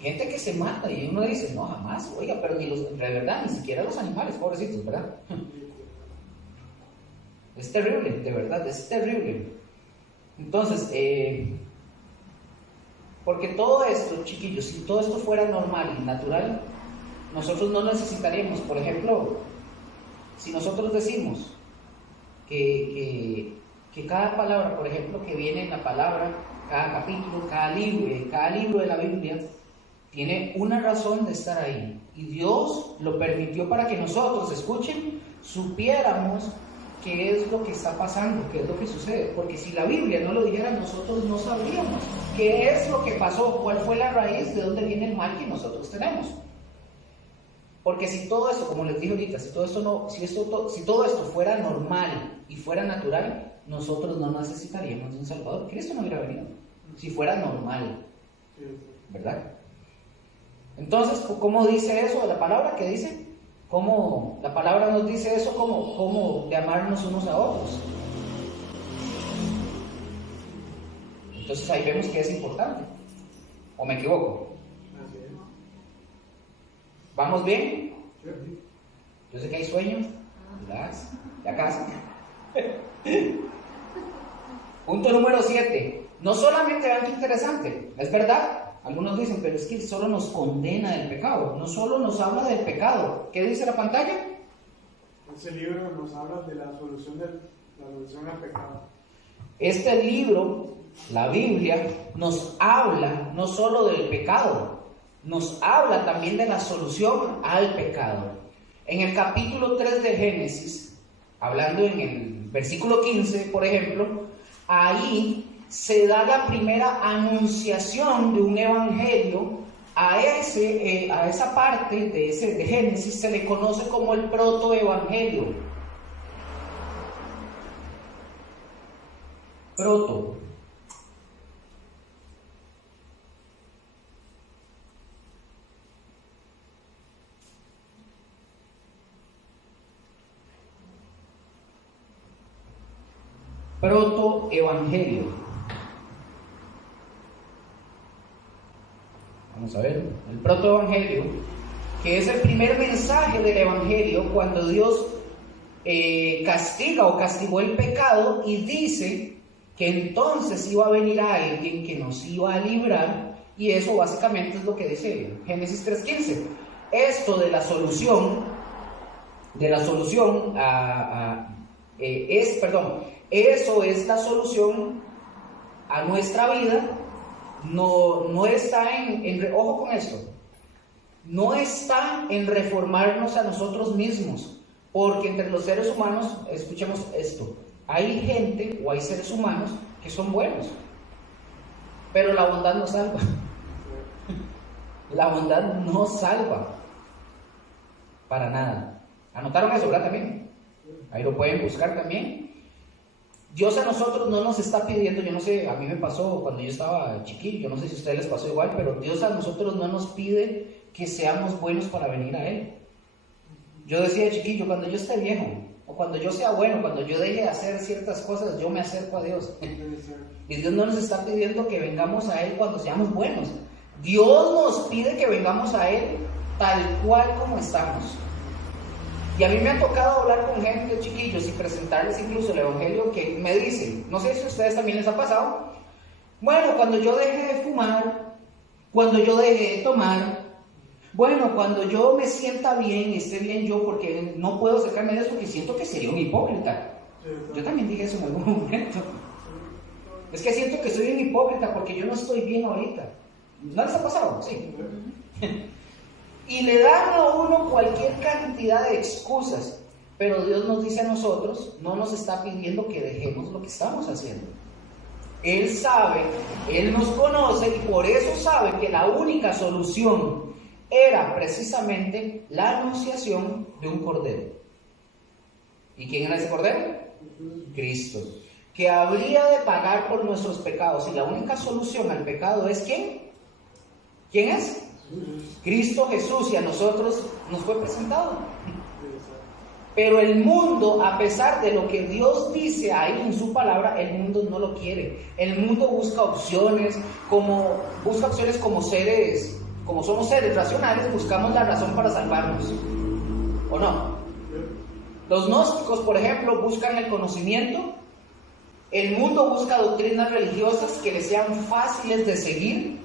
Gente que se mata y uno dice, no, jamás, oiga, pero de verdad, ni siquiera los animales, pobrecitos, ¿verdad? Es terrible, de verdad, es terrible. Entonces, porque todo esto, chiquillos, si todo esto fuera normal y natural, nosotros no necesitaríamos, por ejemplo, si nosotros decimos que cada palabra, por ejemplo, que viene en la palabra, cada capítulo, cada libro de la Biblia, tiene una razón de estar ahí. Y Dios lo permitió para que nosotros, escuchen, supiéramos qué es lo que está pasando, qué es lo que sucede. Porque si la Biblia no lo dijera, nosotros no sabríamos qué es lo que pasó, cuál fue la raíz, de dónde viene el mal que nosotros tenemos. Porque si todo esto, como les dije ahorita, si todo esto fuera normal y fuera natural, nosotros no necesitaríamos de un Salvador. Cristo no hubiera venido si fuera normal, ¿verdad? Entonces, ¿cómo dice eso la palabra? ¿Qué dice? ¿Cómo la palabra nos dice eso? ¿Cómo de amarnos unos a otros? Entonces ahí vemos que es importante. ¿O me equivoco? ¿Vamos bien? Yo sé que hay sueños. Relax. Ya casi. Punto número 7. No solamente, vean qué interesante, es verdad. Algunos dicen, pero es que solo nos condena del pecado, no solo nos habla del pecado. ¿Qué dice la pantalla? Ese libro nos habla de la solución al pecado. Este libro, la Biblia, nos habla no solo del pecado, nos habla también de la solución al pecado. En el capítulo 3 de Génesis, hablando en el versículo 15, por ejemplo, ahí se da la primera anunciación de un evangelio. A esa parte de Génesis se le conoce como el protoevangelio. Proto. protoevangelio. Vamos a ver, el protoevangelio, que es el primer mensaje del evangelio cuando Dios castiga o castigó el pecado y dice que entonces iba a venir a alguien que nos iba a librar, y eso básicamente es lo que dice Génesis 3:15. Esto de la solución eso es la solución a nuestra vida. No está ojo con esto, no está en reformarnos a nosotros mismos, porque entre los seres humanos, escuchemos esto, hay gente o hay seres humanos que son buenos, pero la bondad no salva. La bondad no salva para nada. ¿Anotaron eso, verdad? También ahí lo pueden buscar también. Dios a nosotros no nos está pidiendo, yo no sé, a mí me pasó cuando yo estaba chiquillo, yo no sé si a ustedes les pasó igual, pero Dios a nosotros no nos pide que seamos buenos para venir a Él. Yo decía de chiquillo, cuando yo esté viejo, o cuando yo sea bueno, cuando yo deje de hacer ciertas cosas, yo me acerco a Dios. Y Dios no nos está pidiendo que vengamos a Él cuando seamos buenos. Dios nos pide que vengamos a Él tal cual como estamos. Y a mí me ha tocado hablar con gente, chiquillos, y presentarles incluso el evangelio, que me dicen, no sé si a ustedes también les ha pasado, bueno, cuando yo deje de fumar, cuando yo deje de tomar, bueno, cuando yo me sienta bien, esté bien yo, porque no puedo sacarme de eso, porque siento que sería un hipócrita. Yo también dije eso en algún momento. Es que siento que soy un hipócrita porque yo no estoy bien ahorita. ¿No les ha pasado? Sí. Y le dan a uno cualquier cantidad de excusas, pero Dios nos dice a nosotros, no nos está pidiendo que dejemos lo que estamos haciendo. Él sabe, Él nos conoce, y por eso sabe que la única solución era precisamente la anunciación de un cordero. ¿Y quién era ese cordero? Cristo, que habría de pagar por nuestros pecados. Y la única solución al pecado es ¿quién? ¿Quién es? Cristo Jesús, y a nosotros nos fue presentado. Pero el mundo, a pesar de lo que Dios dice ahí en su palabra, el mundo no lo quiere. El mundo busca opciones como seres, como somos seres racionales, buscamos la razón para salvarnos, ¿o no? Los gnósticos, por ejemplo, buscan el conocimiento. El mundo busca doctrinas religiosas que les sean fáciles de seguir.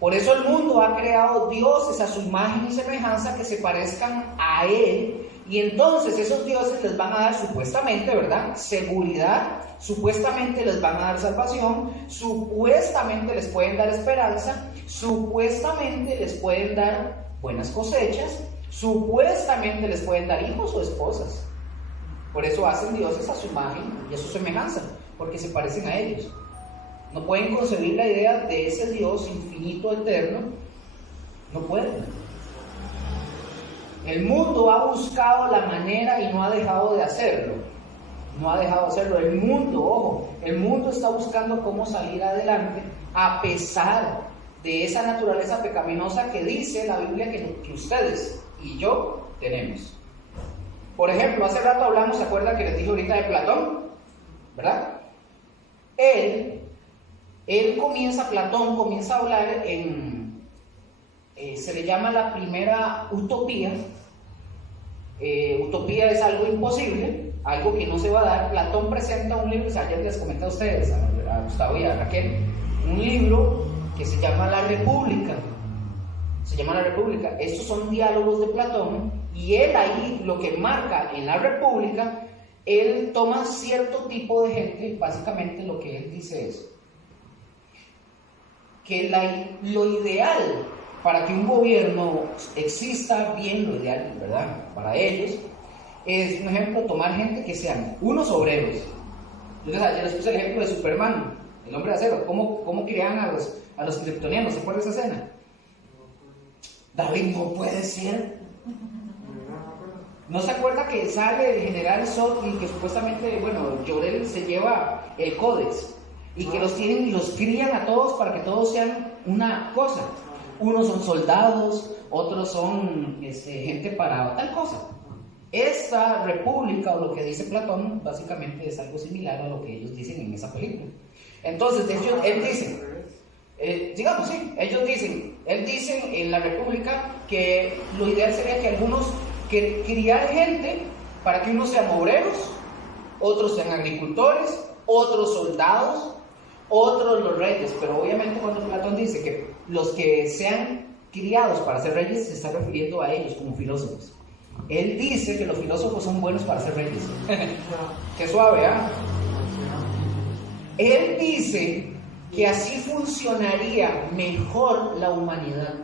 Por eso el mundo ha creado dioses a su imagen y semejanza que se parezcan a Él, y entonces esos dioses les van a dar supuestamente, ¿verdad?, seguridad, supuestamente les van a dar salvación, supuestamente les pueden dar esperanza, supuestamente les pueden dar buenas cosechas, supuestamente les pueden dar hijos o esposas. Por eso hacen dioses a su imagen y a su semejanza, porque se parecen a ellos. No pueden concebir la idea de ese Dios infinito, eterno. No pueden. El mundo ha buscado la manera y no ha dejado de hacerlo. No ha dejado de hacerlo. El mundo, ojo, el mundo está buscando cómo salir adelante a pesar de esa naturaleza pecaminosa que dice la Biblia que ustedes y yo tenemos. Por ejemplo, hace rato hablamos, ¿se acuerdan que les dije ahorita de Platón? ¿Verdad? Platón comienza a hablar se le llama la primera utopía. Utopía es algo imposible, algo que no se va a dar. Platón presenta un libro, ayer les comenté a ustedes, a Gustavo y a Raquel, un libro que se llama La República. Se llama La República. Estos son diálogos de Platón, y él ahí lo que marca en La República, él toma cierto tipo de gente. Básicamente lo que él dice es que lo ideal para que un gobierno exista bien, lo ideal, ¿verdad?, para ellos, es, por ejemplo, tomar gente que sean unos obreros. Entonces, ayer les puse el ejemplo de Superman, el hombre de acero, cómo crean a los kryptonianos. ¿Se acuerda de esa escena? David, no puede ser. ¿No se acuerda que sale el general Zod y que supuestamente, Jor-El se lleva el códex y que los tienen y los crían a todos para que todos sean una cosa? Unos son soldados, otros son gente para tal cosa. Esta república, o lo que dice Platón, básicamente es algo similar a lo que ellos dicen en esa película. Entonces, él dice, digamos, sí, él dice en la república que lo ideal sería que algunos criar gente para que unos sean obreros, otros sean agricultores, otros soldados, otros los reyes. Pero obviamente cuando Platón dice que los que sean criados para ser reyes, se está refiriendo a ellos como filósofos. Él dice que los filósofos son buenos para ser reyes. Qué suave, ¿ah? Él dice que así funcionaría mejor la humanidad,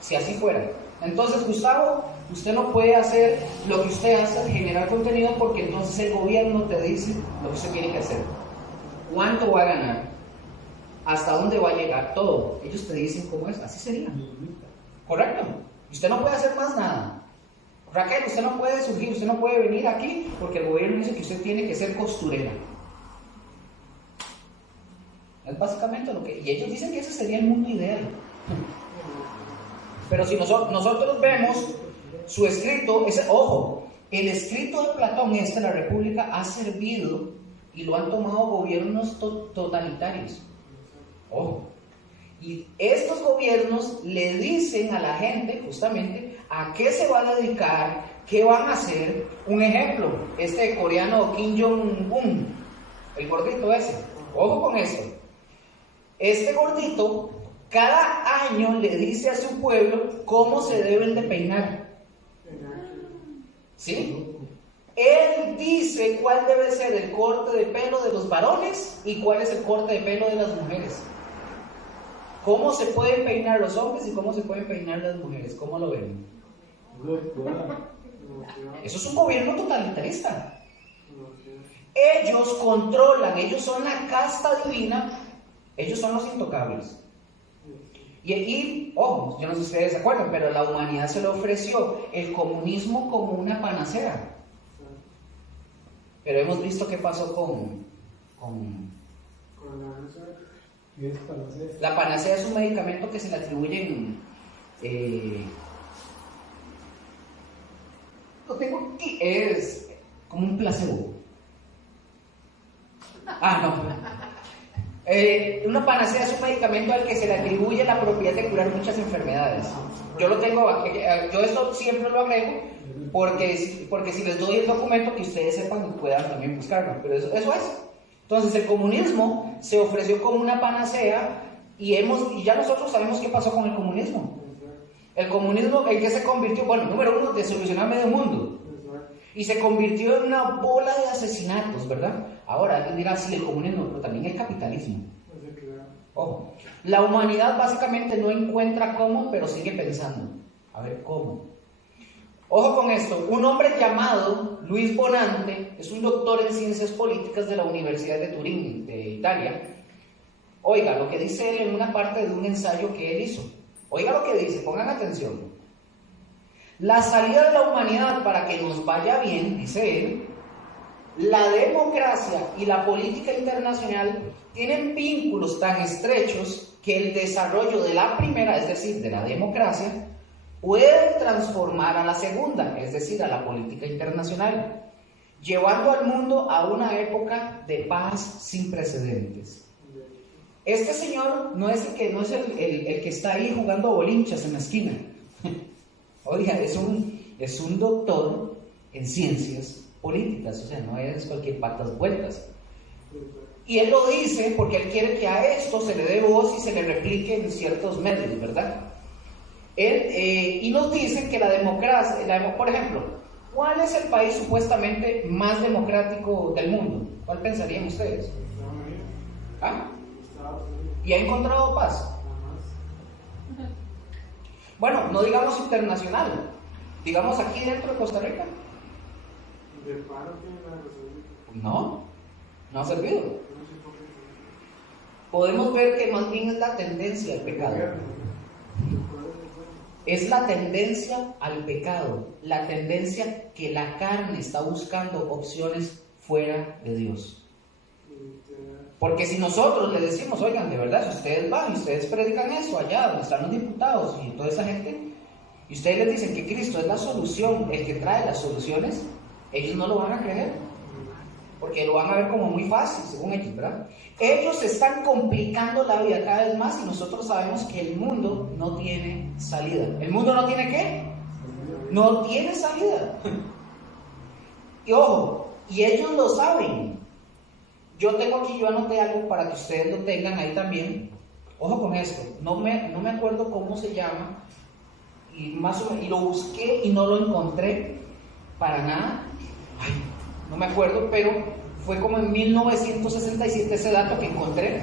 si así fuera. Entonces, Gustavo, usted no puede hacer lo que usted hace, generar contenido, porque entonces el gobierno te dice lo que usted tiene que hacer. ¿Cuánto va a ganar? ¿Hasta dónde va a llegar? Todo. Ellos te dicen cómo es, así sería. ¿Correcto? Usted no puede hacer más nada. Raquel, usted no puede surgir, usted no puede venir aquí porque el gobierno dice que usted tiene que ser costurera. Es básicamente lo que... Y ellos dicen que ese sería el mundo ideal. Pero si nosotros vemos su escrito, ojo, el escrito de Platón, la República, ha servido y lo han tomado gobiernos totalitarios. Ojo. Y estos gobiernos le dicen a la gente justamente a qué se va a dedicar, qué van a hacer. Un ejemplo, coreano Kim Jong-un, el gordito ese. Ojo con eso. Este gordito cada año le dice a su pueblo cómo se deben de peinar. ¿Sí? Él dice cuál debe ser el corte de pelo de los varones y cuál es el corte de pelo de las mujeres. ¿Cómo se pueden peinar los hombres y cómo se pueden peinar las mujeres? ¿Cómo lo ven? Eso es un gobierno totalitarista. Ellos controlan, ellos son la casta divina, ellos son los intocables. Y ojo, yo no sé si ustedes se acuerdan, pero la humanidad se le ofreció el comunismo como una panacea. Pero hemos visto qué pasó con la panacea. Es un medicamento que se le atribuyen, lo tengo aquí, es como un placebo. Una panacea es un medicamento al que se le atribuye la propiedad de curar muchas enfermedades. Yo lo tengo, yo esto siempre lo agrego porque si les doy el documento, que ustedes sepan y puedan también buscarlo. Pero eso es. Entonces el comunismo se ofreció como una panacea y ya nosotros sabemos qué pasó con el comunismo. El comunismo, ¿en qué se convirtió? Bueno, número uno, de solucionar medio mundo. Y se convirtió en una bola de asesinatos, ¿verdad? Ahora alguien dirá, sí, el comunismo, pero también el capitalismo. Ojo, la humanidad básicamente no encuentra cómo, pero sigue pensando. A ver, ¿cómo? Ojo con esto, un hombre llamado Luis Bonante, es un doctor en ciencias políticas de la Universidad de Turín, de Italia. Oiga lo que dice él en una parte de un ensayo que él hizo. Oiga lo que dice, pongan atención. La salida de la humanidad para que nos vaya bien, dice él, la democracia y la política internacional tienen vínculos tan estrechos que el desarrollo de la primera, es decir, de la democracia, puede transformar a la segunda, es decir, a la política internacional, llevando al mundo a una época de paz sin precedentes. Este señor no es el que está ahí jugando bolinchas en la esquina. Oiga, es un doctor en ciencias políticas, o sea, no es cualquier patas vueltas. Y él lo dice porque él quiere que a esto se le dé voz y se le replique en ciertos medios, ¿verdad? Y nos dicen que la democracia, por ejemplo, ¿cuál es el país supuestamente más democrático del mundo? ¿Cuál pensarían ustedes? ¿Ah? ¿Y ha encontrado paz? Bueno, no digamos internacional, digamos aquí dentro de Costa Rica. No ha servido. Podemos ver que más bien es la tendencia al pecado. Es la tendencia al pecado, la tendencia que la carne está buscando opciones fuera de Dios. Porque si nosotros le decimos, oigan, de verdad, si ustedes van y ustedes predican eso allá donde están los diputados y toda esa gente, y ustedes les dicen que Cristo es la solución, el que trae las soluciones, ellos no lo van a creer, porque lo van a ver como muy fácil, según ellos, ¿verdad? Ellos están complicando la vida cada vez más y nosotros sabemos que el mundo no tiene salida. ¿El mundo no tiene qué? No tiene salida. Y ojo, y ellos lo saben. Yo anoté algo para que ustedes lo tengan ahí también. Ojo con esto, no me acuerdo cómo se llama, y lo busqué y no lo encontré para nada. Ay, no me acuerdo, pero fue como en 1967 ese dato que encontré.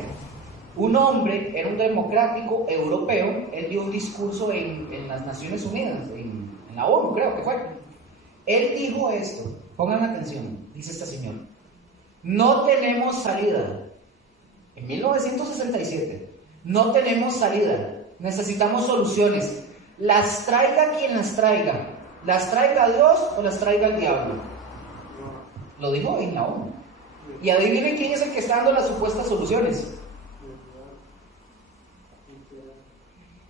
Un hombre, era un democrático europeo, él dio un discurso en las Naciones Unidas, en la ONU creo que fue. Él dijo esto, pongan atención, dice este señor: no tenemos salida. En 1967, no tenemos salida, necesitamos soluciones. Las traiga quien las traiga Dios o las traiga el diablo. Lo dijo en la ONU. Y adivinen quién es el que está dando las supuestas soluciones.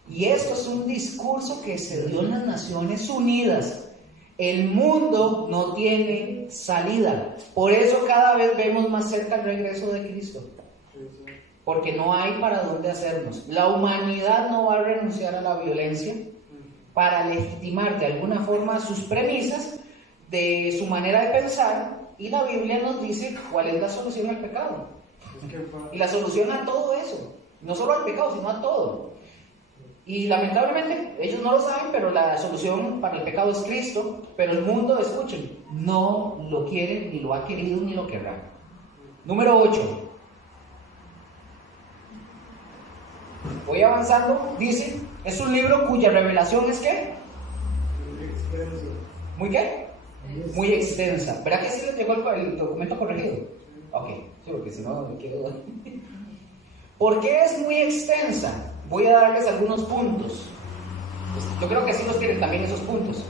Y esto es un discurso que se dio en las Naciones Unidas. El mundo no tiene salida. Por eso cada vez vemos más cerca el regreso de Cristo. Porque no hay para dónde hacernos. La humanidad no va a renunciar a la violencia para legitimar de alguna forma sus premisas, de su manera de pensar, y la Biblia nos dice cuál es la solución al pecado. Y la solución a todo eso, no solo al pecado, sino a todo. Y lamentablemente, ellos no lo saben, pero la solución para el pecado es Cristo, pero el mundo, escuchen, no lo quiere, ni lo ha querido, ni lo querrá. Número 8. Voy avanzando, dice, es un libro cuya revelación es ¿qué? ¿Muy qué? Muy extensa. ¿Verdad que sí les llegó el documento corregido? Ok, sí, porque si no me quedo. ¿Por qué es muy extensa? Voy a darles algunos puntos. Yo creo que sí los tienen también esos puntos,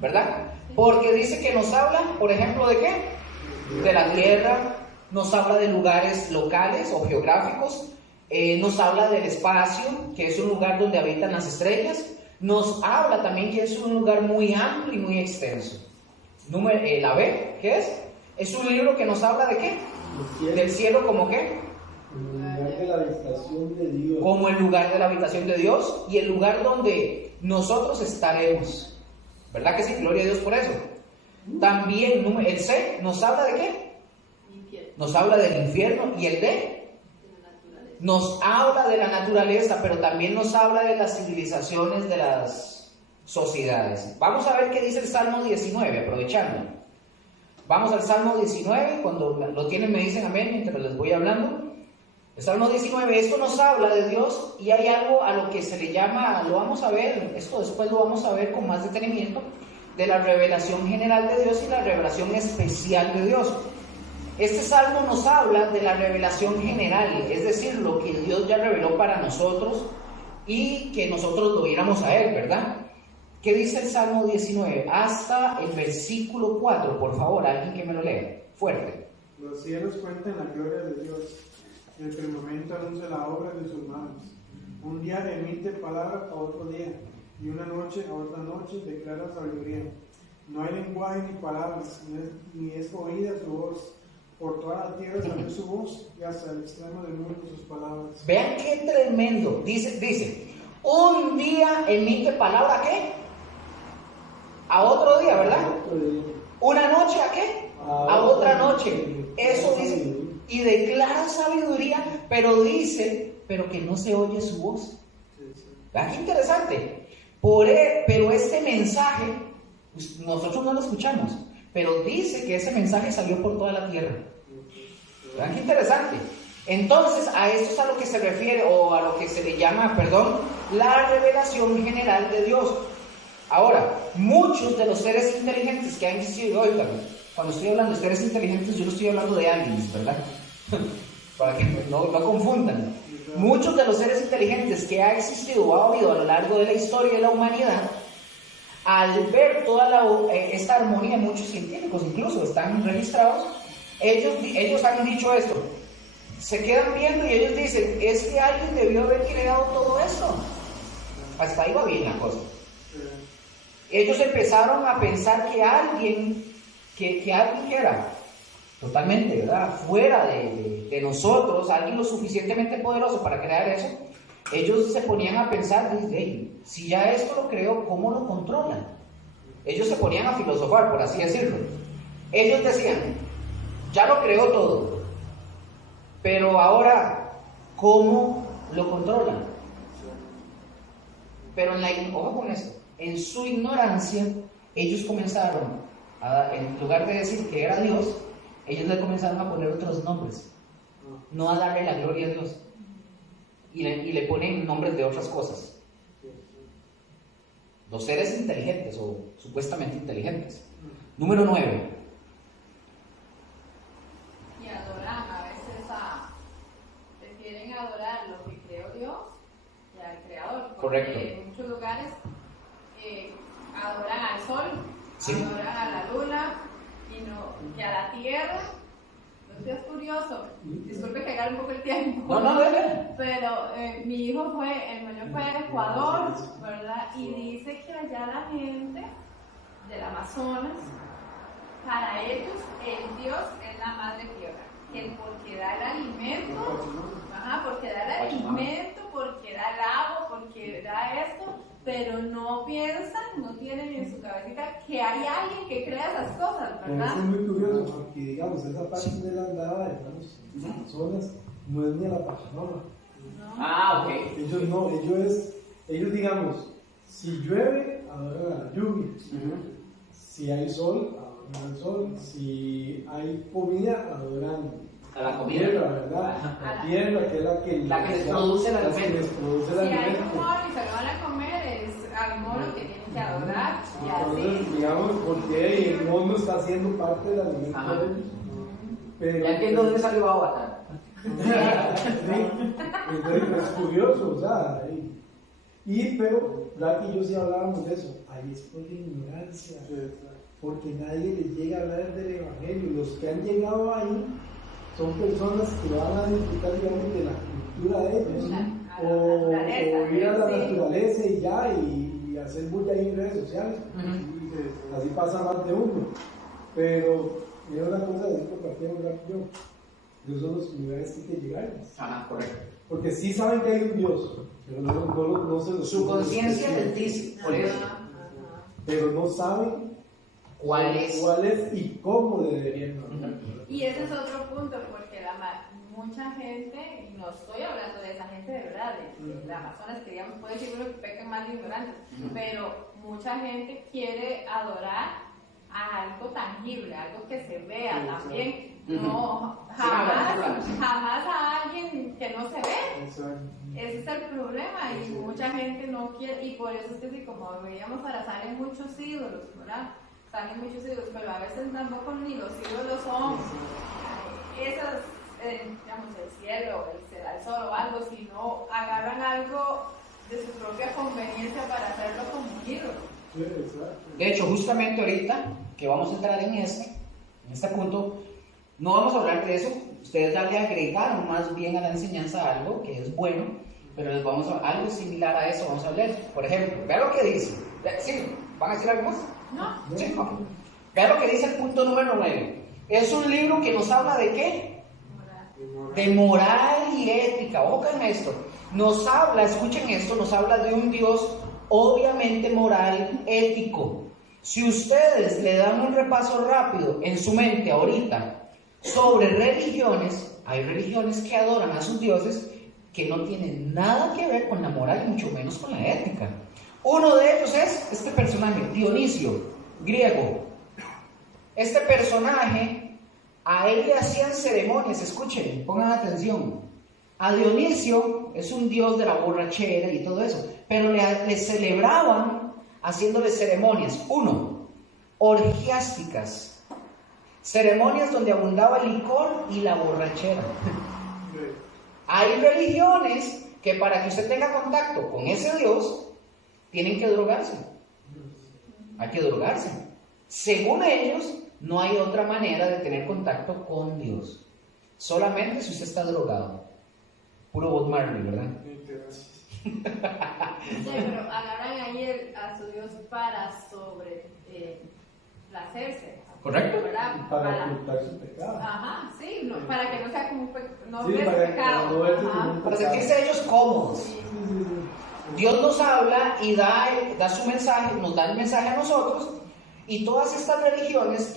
¿verdad? Porque dice que nos habla, por ejemplo, ¿de qué? De la tierra, nos habla de lugares locales o geográficos, nos habla del espacio, que es un lugar donde habitan las estrellas, nos habla también que es un lugar muy amplio y muy extenso. La B, ¿qué es? Es un libro que nos habla de qué? Del cielo, ¿como qué? El lugar de la habitación de Dios. Como el lugar de la habitación de Dios y el lugar donde nosotros estaremos. ¿Verdad que sí? Gloria a Dios por eso. También el C nos habla de qué? Nos habla del infierno. ¿Y el D? Nos habla de la naturaleza, pero también nos habla de las civilizaciones, de las sociedades. Vamos a ver qué dice el Salmo 19, aprovechando. Vamos al Salmo 19, cuando lo tienen me dicen amén mientras les voy hablando. El Salmo 19, esto nos habla de Dios y hay algo a lo que se le llama, lo vamos a ver, esto después lo vamos a ver con más detenimiento, de la revelación general de Dios y la revelación especial de Dios. Este salmo nos habla de la revelación general, es decir, lo que Dios ya reveló para nosotros y que nosotros lo viéramos a Él, ¿verdad? ¿Qué dice el Salmo 19? Hasta el versículo 4, por favor, alguien que me lo lea, fuerte. Los cielos cuentan la gloria de Dios, el firmamento anuncia la obra de sus manos. Un día emite palabra a otro día, y una noche a otra noche declara sabiduría. No hay lenguaje ni palabras, ni es oída su voz. Por toda la tierra salió su voz, y hasta el extremo del mundo sus palabras. Vean qué tremendo. Dice, un día emite palabra ¿a qué? A otro día, ¿verdad? Una noche ¿a qué? A otra noche. Eso dice. Y declara sabiduría, pero que no se oye su voz. Vean qué interesante. Pero este mensaje, nosotros no lo escuchamos, pero dice que ese mensaje salió por toda la tierra. Vean qué interesante. Entonces, a esto es a lo que se refiere, o a lo que se le llama, la revelación general de Dios. Ahora, muchos de los seres inteligentes que han existido, oigan, cuando estoy hablando de seres inteligentes, yo no estoy hablando de aliens, ¿verdad? Para que no confundan. Muchos de los seres inteligentes que ha existido o ha habido a lo largo de la historia de la humanidad, al ver toda esta armonía, muchos científicos incluso están registrados, ellos han dicho esto, se quedan viendo y ellos dicen, es que alguien debió haber creado todo esto. Hasta ahí va bien la cosa. ellos empezaron a pensar que alguien que era totalmente, ¿verdad?, fuera de nosotros, alguien lo suficientemente poderoso para crear eso, ellos se ponían a pensar, hey, si ya esto lo creó, ¿cómo lo controlan? Ellos se ponían a filosofar, por así decirlo. Ellos decían, ya lo creó todo, pero ahora, ¿cómo lo controlan? Pero ojo con esto, en su ignorancia, ellos comenzaron, en lugar de decir que era Dios, ellos le comenzaron a poner otros nombres, no a darle la gloria a Dios, y le ponen nombres de otras cosas. Los seres inteligentes, o supuestamente inteligentes. Número 9. Y adoran, a veces prefieren adorar lo que creó Dios y al Creador. Porque Correcto. en muchos lugares adoran al sol, Sí. adoran a la luna y a la tierra. Entonces es curioso, disculpe que haga un poco el tiempo. No, dale. Pero mi hijo el mayor fue de Ecuador, ¿verdad? Y dice que allá la gente del Amazonas, para ellos el Dios es la madre tierra, que porque da el alimento, porque da el alimento, porque da el agua, porque da esto, pero no piensan, no tienen en su cabecita que hay alguien que crea esas cosas, Pero ¿verdad? eso es muy curioso porque, digamos, esa parte de la andada, digamos, las Amazonas no es ni a la Pachamama. Ah, ok. Ellos, digamos, si llueve, adoran a la lluvia. Si hay sol, adoran al sol. Si hay comida, adoran A la la comida. tierra, ¿verdad? La tierra, que es la que les produce el alimento. Si hay un moro y se lo van a comer, es al moro que tienen que adorar y Entonces, así. digamos, porque el mundo está siendo parte del alimento Ajá. de ellos. Pero, Ya entiendo dónde salió Avatar. sí, entonces es curioso, o sea, pero Black y yo sí hablábamos de eso, ahí es por la ignorancia, porque nadie les llega a hablar del evangelio. Los que han llegado ahí son personas que van a disfrutar, digamos, de la cultura de ellos, A la o naturaleza, ir a la sí. naturaleza y ya, y hacer bulla ahí en redes sociales. Así pasa más de uno. Pero mira una cosa, de esto compartieron Black y yo. Dios son los lugares que hay que llegar. Ajá, correcto. Porque sí saben que hay un Dios, pero no se lo Su conciencia les dice, por eso. pero no saben ¿Cuál es? y cómo deberían hablar. Y ese es otro punto, porque mucha gente, y no estoy hablando de esa gente de verdad, de Amazonas, que digamos, puede decir uno que pecan más de ignorantes, pero mucha gente quiere adorar a algo tangible, algo que se vea también. No, jamás a alguien que no se ve. Exacto. Ese es el problema, y mucha gente no quiere, y por eso es que sí, como veíamos, ahora salen muchos ídolos, ¿verdad? Salen muchos ídolos, pero a veces tampoco ni los ídolos son esas, digamos, el cielo, el sol o algo, sino agarran algo de su propia conveniencia para hacerlo como un ídolo. Sí, exacto. De hecho, justamente ahorita que vamos a entrar en este punto, no vamos a hablar de eso. Ustedes ya le agregaron más bien a la enseñanza algo que es bueno, pero les vamos a algo similar a eso vamos a hablar. Por ejemplo, vea lo que dice. ¿Sí? ¿Van a decir algo más? No. Sí, ok. Vea lo que dice el punto número 9. Es un libro que nos habla de ¿qué? De moral y ética. Ojo con esto. Nos habla, escuchen esto, nos habla de un Dios obviamente moral, ético. Si ustedes le dan un repaso rápido en su mente ahorita sobre religiones, hay religiones que adoran a sus dioses que no tienen nada que ver con la moral y mucho menos con la ética. Uno de ellos es este personaje, Dionisio, griego. Este personaje, a él le hacían ceremonias, escuchen, pongan atención. A Dionisio es un dios de la borrachera y todo eso, pero le celebraban haciéndole ceremonias. 1. Orgiásticas. Ceremonias donde abundaba el licor y la borrachera. Hay religiones que para que usted tenga contacto con ese Dios, tienen que drogarse. Hay que drogarse. Según ellos, no hay otra manera de tener contacto con Dios. Solamente si usted está drogado. Puro Bob Marley, ¿verdad? Sí, pero agarran ahí a su Dios para placerse. ¿Correcto? ¿Verdad? Para ocultar su pecado. Ajá, sí, no, para que no sea como un no Sí, es para pecado. no verse Ajá. como un Para pecado. sentirse ellos cómodos. Sí. Dios nos habla y da su mensaje, nos da el mensaje a nosotros, y todas estas religiones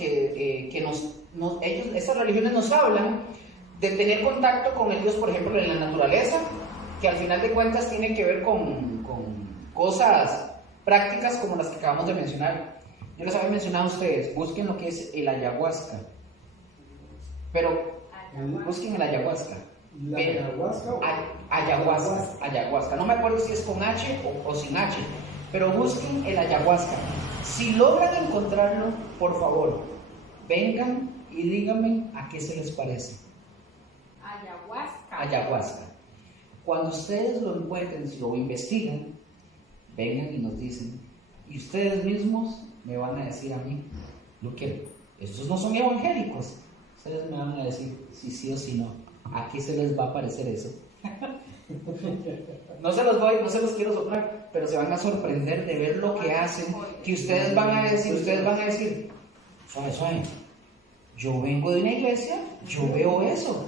estas religiones nos hablan de tener contacto con el Dios, por ejemplo, en la naturaleza, que al final de cuentas tiene que ver con cosas prácticas como las que acabamos de mencionar. Yo les había mencionado a ustedes, busquen lo que es el ayahuasca, pero busquen el ayahuasca. ¿La ayahuasca o? Ayahuasca. No me acuerdo si es con H o sin H, pero busquen el ayahuasca. Si logran encontrarlo, por favor, vengan y díganme a qué se les parece. Ayahuasca. Cuando ustedes lo encuentren, si lo investigan, vengan y nos dicen. Y ustedes mismos me van a decir a mí, lo que estos no son evangélicos. Ustedes me van a decir si sí o si no. ¿A qué se les va a parecer eso? No se los quiero soplar, pero se van a sorprender de ver lo que hacen, que ustedes van a decir, suave, yo vengo de una iglesia, yo veo eso.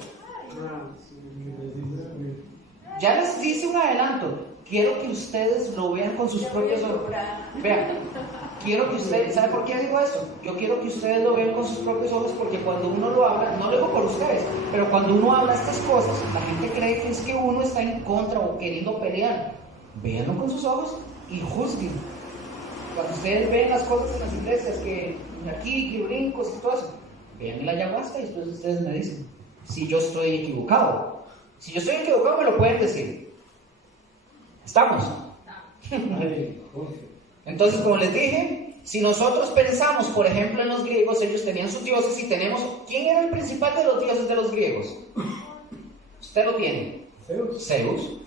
Ya les hice un adelanto, quiero que ustedes lo vean con sus propios ojos. Vean, quiero que ustedes, ¿sabe por qué digo eso? Yo quiero que ustedes lo vean con sus propios ojos, porque cuando uno lo habla, no lo digo por ustedes, pero cuando uno habla estas cosas, la gente cree que es que uno está en contra o queriendo pelear. Véanlo con sus ojos y juzguen. Cuando ustedes ven las cosas en las iglesias, que aquí, que brincos y todo eso, vean el ayahuasca y después ustedes me dicen si yo estoy equivocado. Si yo estoy equivocado, me lo pueden decir. ¿Estamos? Entonces, como les dije, si nosotros pensamos, por ejemplo, en los griegos, ellos tenían sus dioses y tenemos... ¿Quién era el principal de los dioses de los griegos? Usted lo tiene. Zeus.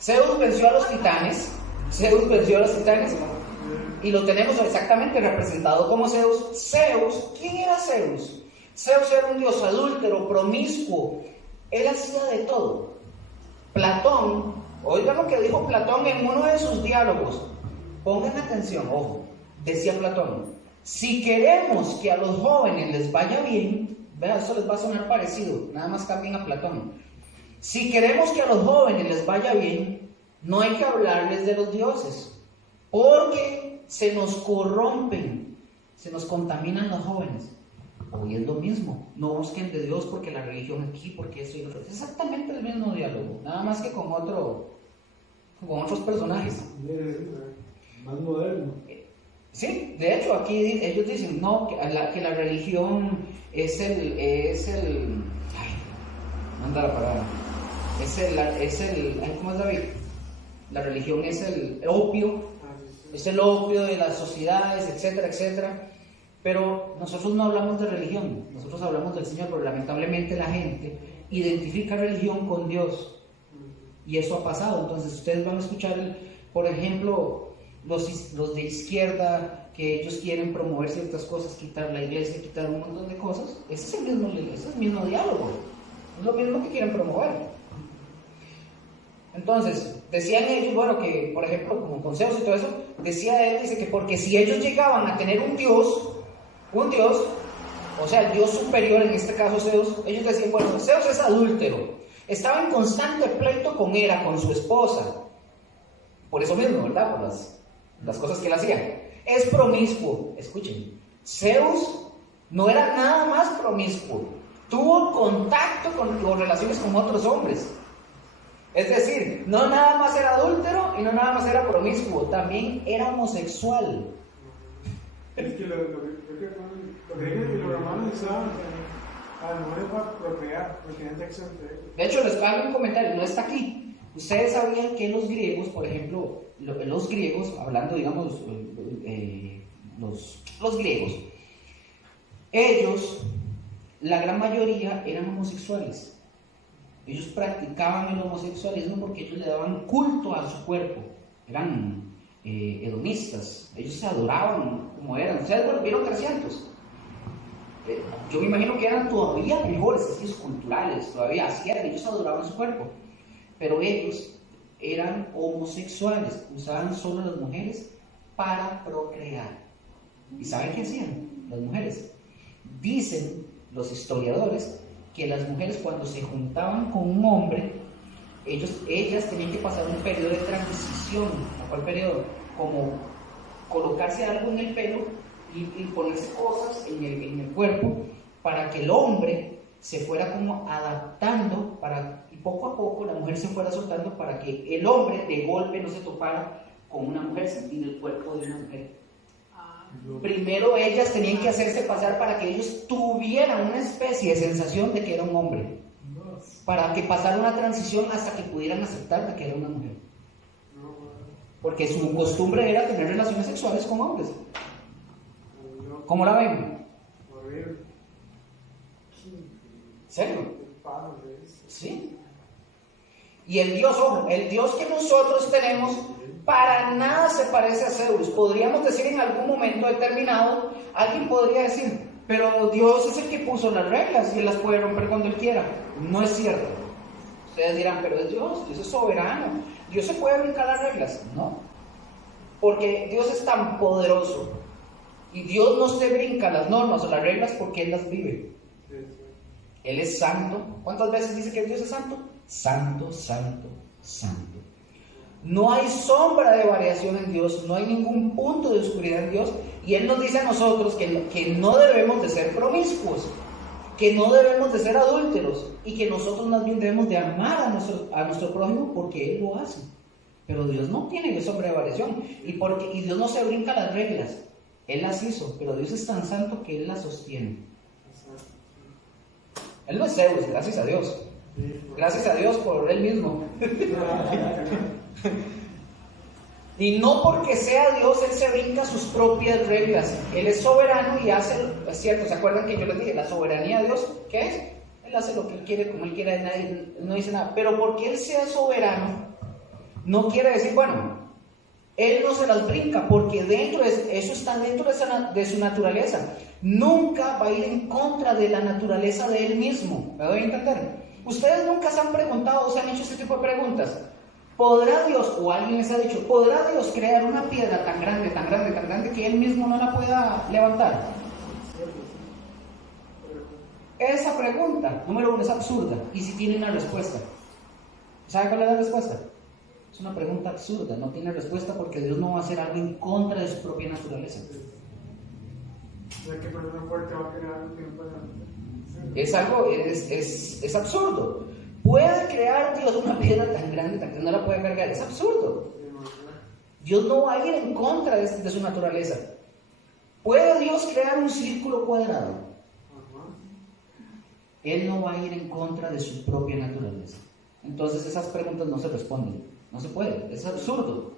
Zeus venció a los titanes. Y lo tenemos exactamente representado como Zeus. ¿Quién era Zeus? Zeus era un dios adúltero, promiscuo. Él hacía de todo. Platón, oigan lo que dijo Platón en uno de sus diálogos. Pongan atención, ojo, decía Platón, si queremos que a los jóvenes les vaya bien, vean, eso les va a sonar parecido, nada más cambien a Platón. Si queremos que a los jóvenes les vaya bien, no hay que hablarles de los dioses, porque se nos corrompen, se nos contaminan los jóvenes. Hoy es lo mismo, no busquen de Dios porque la religión aquí, porque eso y lo otro. Es exactamente el mismo diálogo, nada más que con otros personajes. Más moderno. Sí, de hecho aquí ellos dicen no, que la religión es el manda la palabra, ¿cómo es, David? La religión es el opio, es el opio de las sociedades, etcétera, etcétera. Pero nosotros no hablamos de religión, nosotros hablamos del Señor, pero lamentablemente la gente identifica religión con Dios. Y eso ha pasado. Entonces ustedes van a escuchar, por ejemplo, los de izquierda, que ellos quieren promover ciertas cosas, quitar la iglesia, quitar un montón de cosas. Ese es el mismo diálogo, es lo mismo que quieren promover. Entonces, decían ellos, bueno, que por ejemplo, como con Zeus y todo eso, dice que porque si ellos llegaban a tener un dios, o sea, el dios superior, en este caso Zeus, ellos decían, bueno, Zeus es adúltero, estaba en constante pleito con Hera, con su esposa, por eso mismo, ¿verdad? Por las cosas que él hacía. Es promiscuo, escuchen, Zeus no era nada más promiscuo, tuvo contacto con relaciones con otros hombres. Es decir, no nada más era adúltero y no nada más era promiscuo, también era homosexual. Es que los griegos y los romanos usaban a las mujeres para procrear, porque tenían sexo entre ellos. De hecho, les hago un comentario, no está aquí. Ustedes sabían que los griegos, por ejemplo, los griegos, hablando, digamos, los griegos, ellos, la gran mayoría eran homosexuales. Ellos practicaban el homosexualismo porque ellos le daban culto a su cuerpo. Eran hedonistas. Ellos se adoraban como eran. Ustedes volvieron 300. Yo me imagino que eran todavía mejores, así culturales, todavía así eran. Ellos adoraban su cuerpo. Pero ellos eran homosexuales, usaban solo las mujeres para procrear. ¿Y saben qué hacían las mujeres? Dicen los historiadores que las mujeres cuando se juntaban con un hombre, ellas tenían que pasar un periodo de transición. ¿Cuál periodo? Como colocarse algo en el pelo y ponerse cosas en el cuerpo para que el hombre se fuera como adaptando y poco a poco la mujer se fuera soltando para que el hombre de golpe no se topara con una mujer, sentir el cuerpo de una mujer. Primero ellas tenían que hacerse pasar para que ellos tuvieran una especie de sensación de que era un hombre, para que pasara una transición hasta que pudieran aceptar de que era una mujer, porque su costumbre era tener relaciones sexuales con hombres. ¿Cómo la ven? ¿Serio? Sí. Y el Dios, ojo, el Dios que nosotros tenemos para nada se parece a Zeus. Podríamos decir en algún momento determinado, alguien podría decir, pero Dios es el que puso las reglas y él las puede romper cuando él quiera. No es cierto. Ustedes dirán, pero es Dios es soberano, Dios se puede brincar las reglas. No, porque Dios es tan poderoso y Dios no se brinca las normas o las reglas porque él las vive. Él es santo. ¿Cuántas veces dice que Dios es santo? Santo, santo, santo. No hay sombra de variación en Dios, no hay ningún punto de oscuridad en Dios, y Él nos dice a nosotros que no debemos de ser promiscuos, que no debemos de ser adúlteros, y que nosotros más bien debemos de amar a nuestro prójimo porque Él lo hace. Pero Dios no tiene sombra de variación, y Dios no se brinca las reglas. Él las hizo, pero Dios es tan santo que Él las sostiene. Él no es Zeus, gracias a Dios. Gracias a Dios por Él mismo. Y no porque sea Dios, Él se brinca sus propias reglas. Él es soberano y hace, es cierto, ¿se acuerdan que yo les dije? La soberanía de Dios, ¿qué es? Él hace lo que Él quiere, como Él quiere, nadie no dice nada. Pero porque Él sea soberano, no quiere decir, bueno, Él no se las brinca, porque eso está dentro de su naturaleza. Nunca va a ir en contra de la naturaleza de Él mismo. ¿Me doy a entender? Ustedes nunca se han preguntado o se han hecho este tipo de preguntas. ¿Podrá Dios, o alguien les ha dicho, podrá Dios crear una piedra tan grande, tan grande, tan grande que Él mismo no la pueda levantar? Esa pregunta, número uno, es absurda y si tiene una respuesta. ¿Sabe cuál es la respuesta? Es una pregunta absurda, no tiene respuesta porque Dios no va a hacer algo en contra de su propia naturaleza. ¿Qué persona fuerte va a crear algo que no pueda hacer? Es algo, es absurdo. ¿Puede crear Dios una piedra tan grande que no la puede cargar? Es absurdo. Dios no va a ir en contra de su naturaleza. ¿Puede Dios crear un círculo cuadrado? Él no va a ir en contra de su propia naturaleza. Entonces esas preguntas no se responden. No se puede, es absurdo.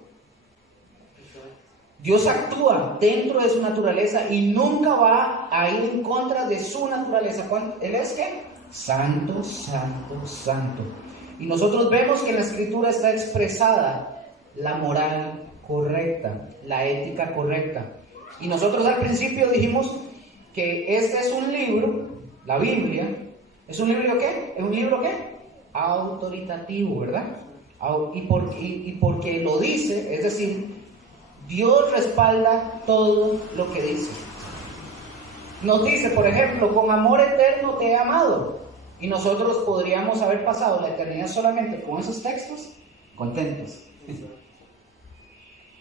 Dios actúa dentro de su naturaleza y nunca va a ir en contra de su naturaleza. ¿Él es qué? Santo, santo, santo. Y nosotros vemos que en la Escritura está expresada la moral correcta, la ética correcta. Y nosotros al principio dijimos que este es un libro, la Biblia, ¿es un libro qué? ¿Es un libro qué? Autoritativo, ¿verdad? Y porque lo dice, es decir, Dios respalda todo lo que dice. Nos dice, por ejemplo, con amor eterno te he amado. Y nosotros podríamos haber pasado la eternidad solamente con esos textos, contentos.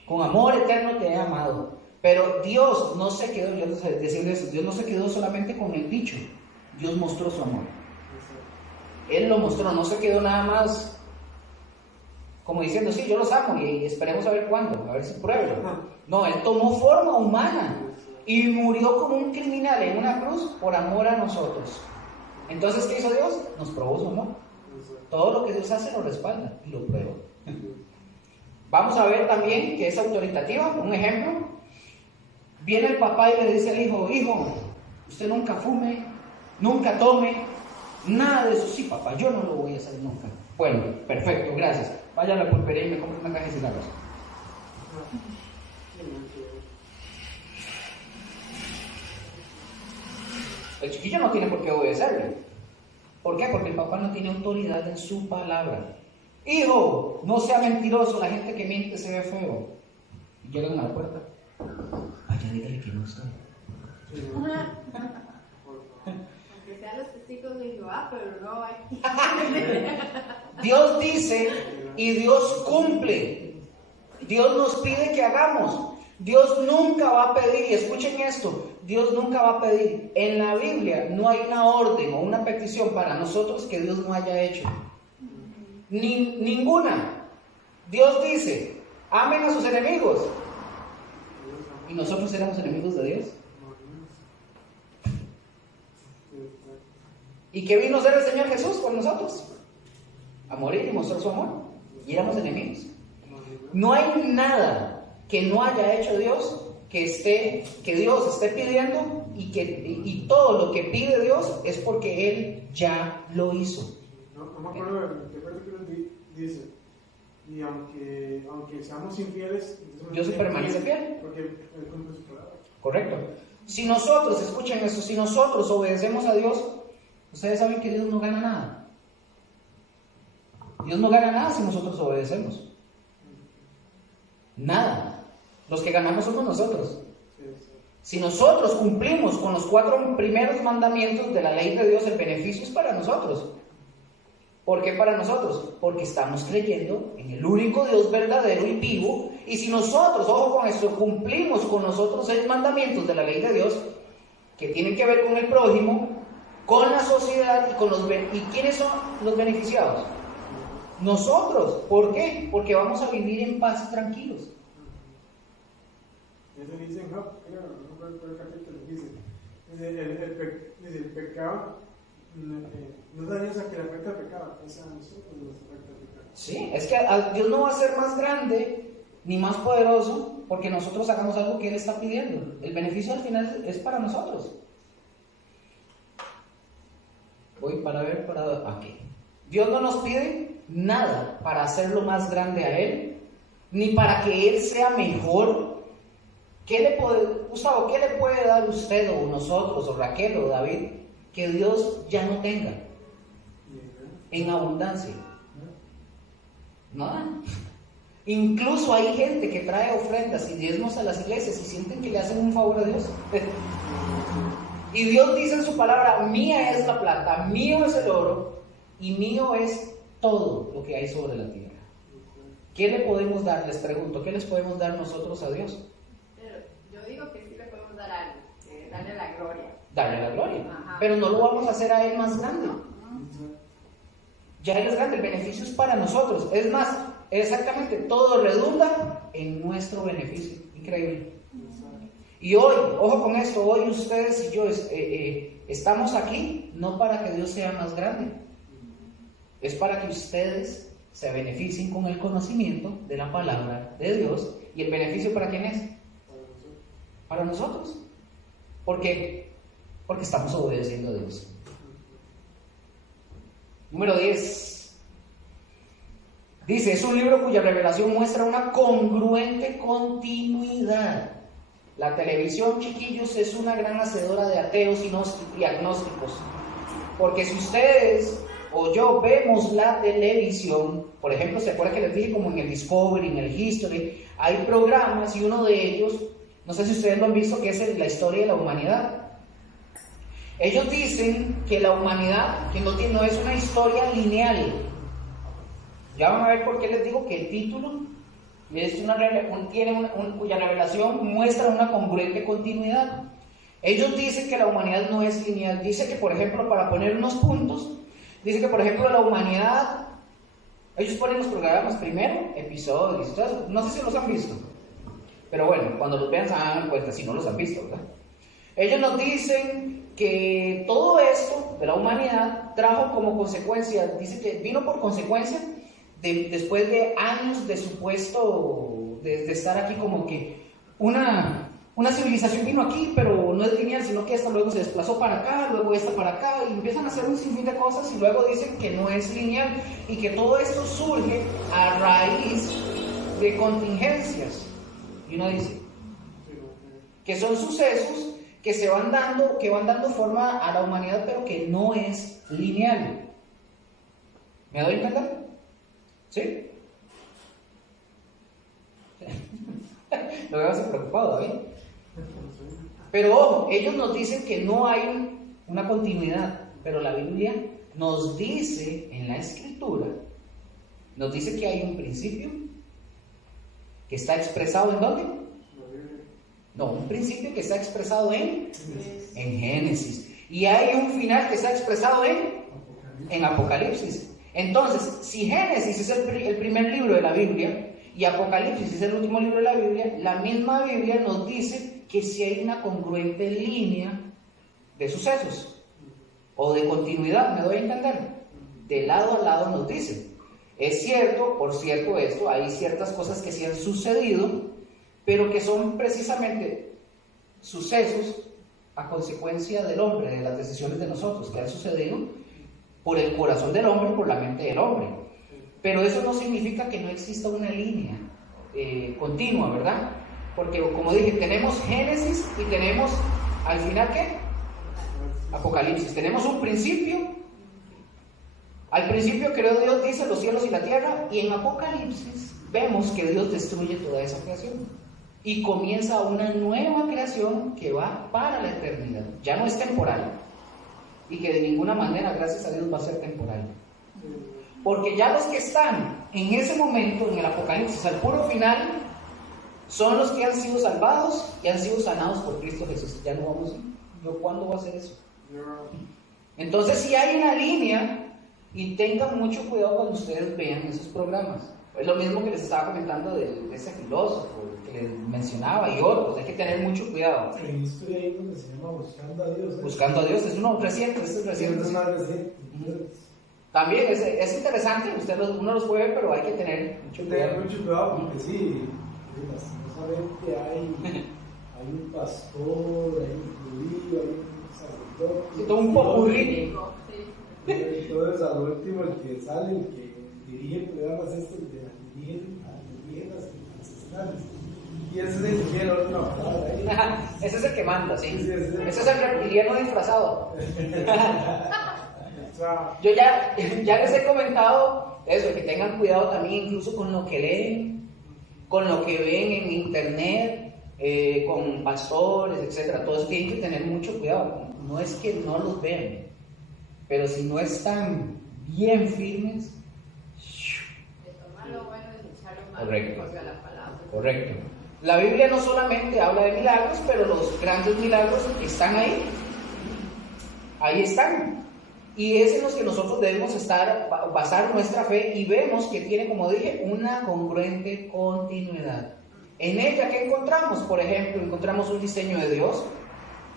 Con amor eterno te he amado. Pero Dios no se quedó, yo decirle eso, Dios no se quedó solamente con el dicho. Dios mostró su amor. Él lo mostró, no se quedó nada más como diciendo, sí, yo los amo y esperemos a ver cuándo, a ver si pruebo. No, Él tomó forma humana y murió como un criminal en una cruz por amor a nosotros. Entonces, ¿qué hizo Dios? Nos probó su amor. Todo lo que Dios hace lo respalda y lo prueba. Vamos a ver también que es autoritativa. Un ejemplo, viene el papá y le dice al hijo, hijo, usted nunca fume, nunca tome, nada de eso. Sí, papá, yo no lo voy a hacer nunca. Bueno, perfecto, gracias. Vaya a la pulpería y me compre una caja de cigarros. El chiquillo no tiene por qué obedecerle. ¿Por qué? Porque el papá no tiene autoridad en su palabra. hijo, no sea mentiroso, la gente que miente se ve feo. Y llegan a la puerta. Vaya, dígale que no estoy. Aunque sean los testigos de Jehová, pero no aquí. Dios dice y Dios cumple. Dios nos pide que hagamos. Dios nunca va a pedir, y escuchen esto, Dios nunca va a pedir. En la Biblia no hay una orden o una petición para nosotros que Dios no haya hecho. Ninguna. Dios dice, amen a sus enemigos. ¿Y nosotros éramos enemigos de Dios? ¿Y qué vino a hacer el Señor Jesús por nosotros? A morir y mostrar su amor. Y éramos enemigos. No hay nada que no haya hecho Dios que Dios esté pidiendo, y todo lo que pide Dios es porque Él ya lo hizo. No me acuerdo de qué versículo dice. Y aunque seamos infieles, Dios permanece fiel. Porque Él cumple su palabra. Correcto. Si nosotros, escuchen esto, si nosotros obedecemos a Dios, ustedes saben que Dios no gana nada. Dios no gana nada si nosotros obedecemos. Nada. Los que ganamos somos nosotros. Si nosotros cumplimos con los 4 primeros mandamientos de la ley de Dios, el beneficio es para nosotros. ¿Por qué para nosotros? Porque estamos creyendo en el único Dios verdadero y vivo. Y si nosotros, ojo con esto, cumplimos con los otros 6 mandamientos de la ley de Dios, que tienen que ver con el prójimo, con la sociedad y con ¿y quiénes son los beneficiados? Nosotros. ¿Por qué? Porque vamos a vivir en paz y tranquilos. Eso dice en Job, creo, no recuerdo el capítulo, dice el pecado no es dañoso a que le afecta el pecado, es a nosotros nos afecta el pecado. Sí, es que Dios no va a ser más grande ni más poderoso porque nosotros hagamos algo que Él está pidiendo. El beneficio al final es para nosotros. Voy para ver para aquí. Dios no nos pide nada para hacerlo más grande a Él, ni para que Él sea mejor. Gustavo, ¿qué le puede dar usted o nosotros o Raquel o David que Dios ya no tenga en abundancia? Nada. Incluso hay gente que trae ofrendas y diezmos a las iglesias y sienten que le hacen un favor a Dios. Y Dios dice en su palabra, mía es la plata, mío es el oro y mío es todo lo que hay sobre la tierra. ¿Qué le podemos dar? Les pregunto, ¿qué les podemos dar nosotros a Dios? Yo digo que sí le podemos dar algo, darle la gloria. Darle la gloria. Ajá. Pero no lo vamos a hacer a Él más grande. Ya Él es grande, el beneficio es para nosotros. Es más, exactamente, todo redunda en nuestro beneficio. Increíble. Y hoy, ojo con esto, hoy ustedes y yo estamos aquí no para que Dios sea más grande. Es para que ustedes se beneficien con el conocimiento de la palabra de Dios. ¿Y el beneficio para quién es? Para nosotros. ¿Por qué? Porque estamos obedeciendo a Dios. Número 10. Dice, es un libro cuya revelación muestra una congruente continuidad. La televisión, chiquillos, es una gran hacedora de ateos y agnósticos. Porque si ustedes o yo vemos la televisión, por ejemplo, ¿se acuerdan que les dije como en el Discovery, en el History? Hay programas y uno de ellos, no sé si ustedes lo han visto, que es la historia de la humanidad. Ellos dicen que la humanidad, que no es una historia lineal. Ya van a ver por qué les digo que el título es cuya revelación muestra una congruente continuidad. Ellos dicen que la humanidad no es lineal. Dice que, por ejemplo, para poner unos puntos, dice que, por ejemplo, la humanidad, ellos ponen los programas primero, episodios, no sé si los han visto, pero bueno, cuando los vean se van a dar cuenta si no los han visto, ¿verdad? Ellos nos dicen que todo esto de la humanidad trajo como consecuencia, dice que vino por consecuencia después de años de supuesto, de estar aquí como que una civilización vino aquí, pero no es lineal, sino que esta luego se desplazó para acá, luego esta para acá, y empiezan a hacer un sinfín de cosas y luego dicen que no es lineal y que todo esto surge a raíz de contingencias. Y uno dice que son sucesos que van dando forma a la humanidad, pero que no es lineal. ¿Me doy a entender? ¿Sí? Lo veo así preocupado, David. Pero ojo, ellos nos dicen que no hay una continuidad, pero la Biblia nos dice en la Escritura, nos dice que hay un principio que está expresado ¿en dónde? No, un principio que está expresado en Génesis. Y hay un final que está expresado en Apocalipsis. Entonces, si Génesis es el primer libro de la Biblia y Apocalipsis es el último libro de la Biblia, la misma Biblia nos dice que si hay una congruente línea de sucesos o de continuidad, ¿me doy a entender? De lado a lado nos dice. Es cierto, por cierto esto, hay ciertas cosas que sí han sucedido, pero que son precisamente sucesos a consecuencia del hombre, de las decisiones de nosotros, que han sucedido por el corazón del hombre, por la mente del hombre. Pero eso no significa que no exista una línea continua, ¿verdad? Porque como dije, tenemos Génesis y tenemos, al final, ¿qué? Apocalipsis. Tenemos un principio. Al principio creó Dios, dice, los cielos y la tierra, y en Apocalipsis vemos que Dios destruye toda esa creación y comienza una nueva creación que va para la eternidad. Ya no es temporal, y que de ninguna manera, gracias a Dios, va a ser temporal. Porque ya los que están en ese momento, en el Apocalipsis, al puro final, son los que han sido salvados y han sido sanados por Cristo Jesús. Ya no vamos a... ¿Cuándo va a ser eso? Entonces, si hay una línea, y tengan mucho cuidado cuando ustedes vean esos programas. Es lo mismo que les estaba comentando de ese filósofo que les mencionaba y otros. Hay que tener mucho cuidado. Hay una historia ahí donde se llama Buscando a Dios. Buscando a Dios, es uno reciente, este es reciente. Es más reciente. También es interesante, uno los puede ver, pero hay que tener mucho cuidado. Tener mucho cuidado porque sí, lastimosamente hay un pastor, hay un judío, hay un sacerdote. Sí, todo un popurrí. Entonces al último el que sale, el que dirige programas estos de alienígenas ancestrales. Y ese es el que quiere una palabra ahí. Ese es el que manda, sí. Ese es el reptiliano disfrazado. Yo ya les he comentado eso, que tengan cuidado también incluso con lo que leen, con lo que ven en internet, con pastores, etcétera. Todo eso tienen que tener mucho cuidado. No es que no los vean, pero si no están bien firmes, lo bueno y desechar lo malo. Correcto. Porque a la palabra. Correcto. La Biblia no solamente habla de milagros, pero los grandes milagros están ahí. Ahí están. Y es en los que nosotros debemos basar nuestra fe, y vemos que tiene, como dije, una congruente continuidad. En ella, ¿qué encontramos? Por ejemplo, encontramos un diseño de Dios,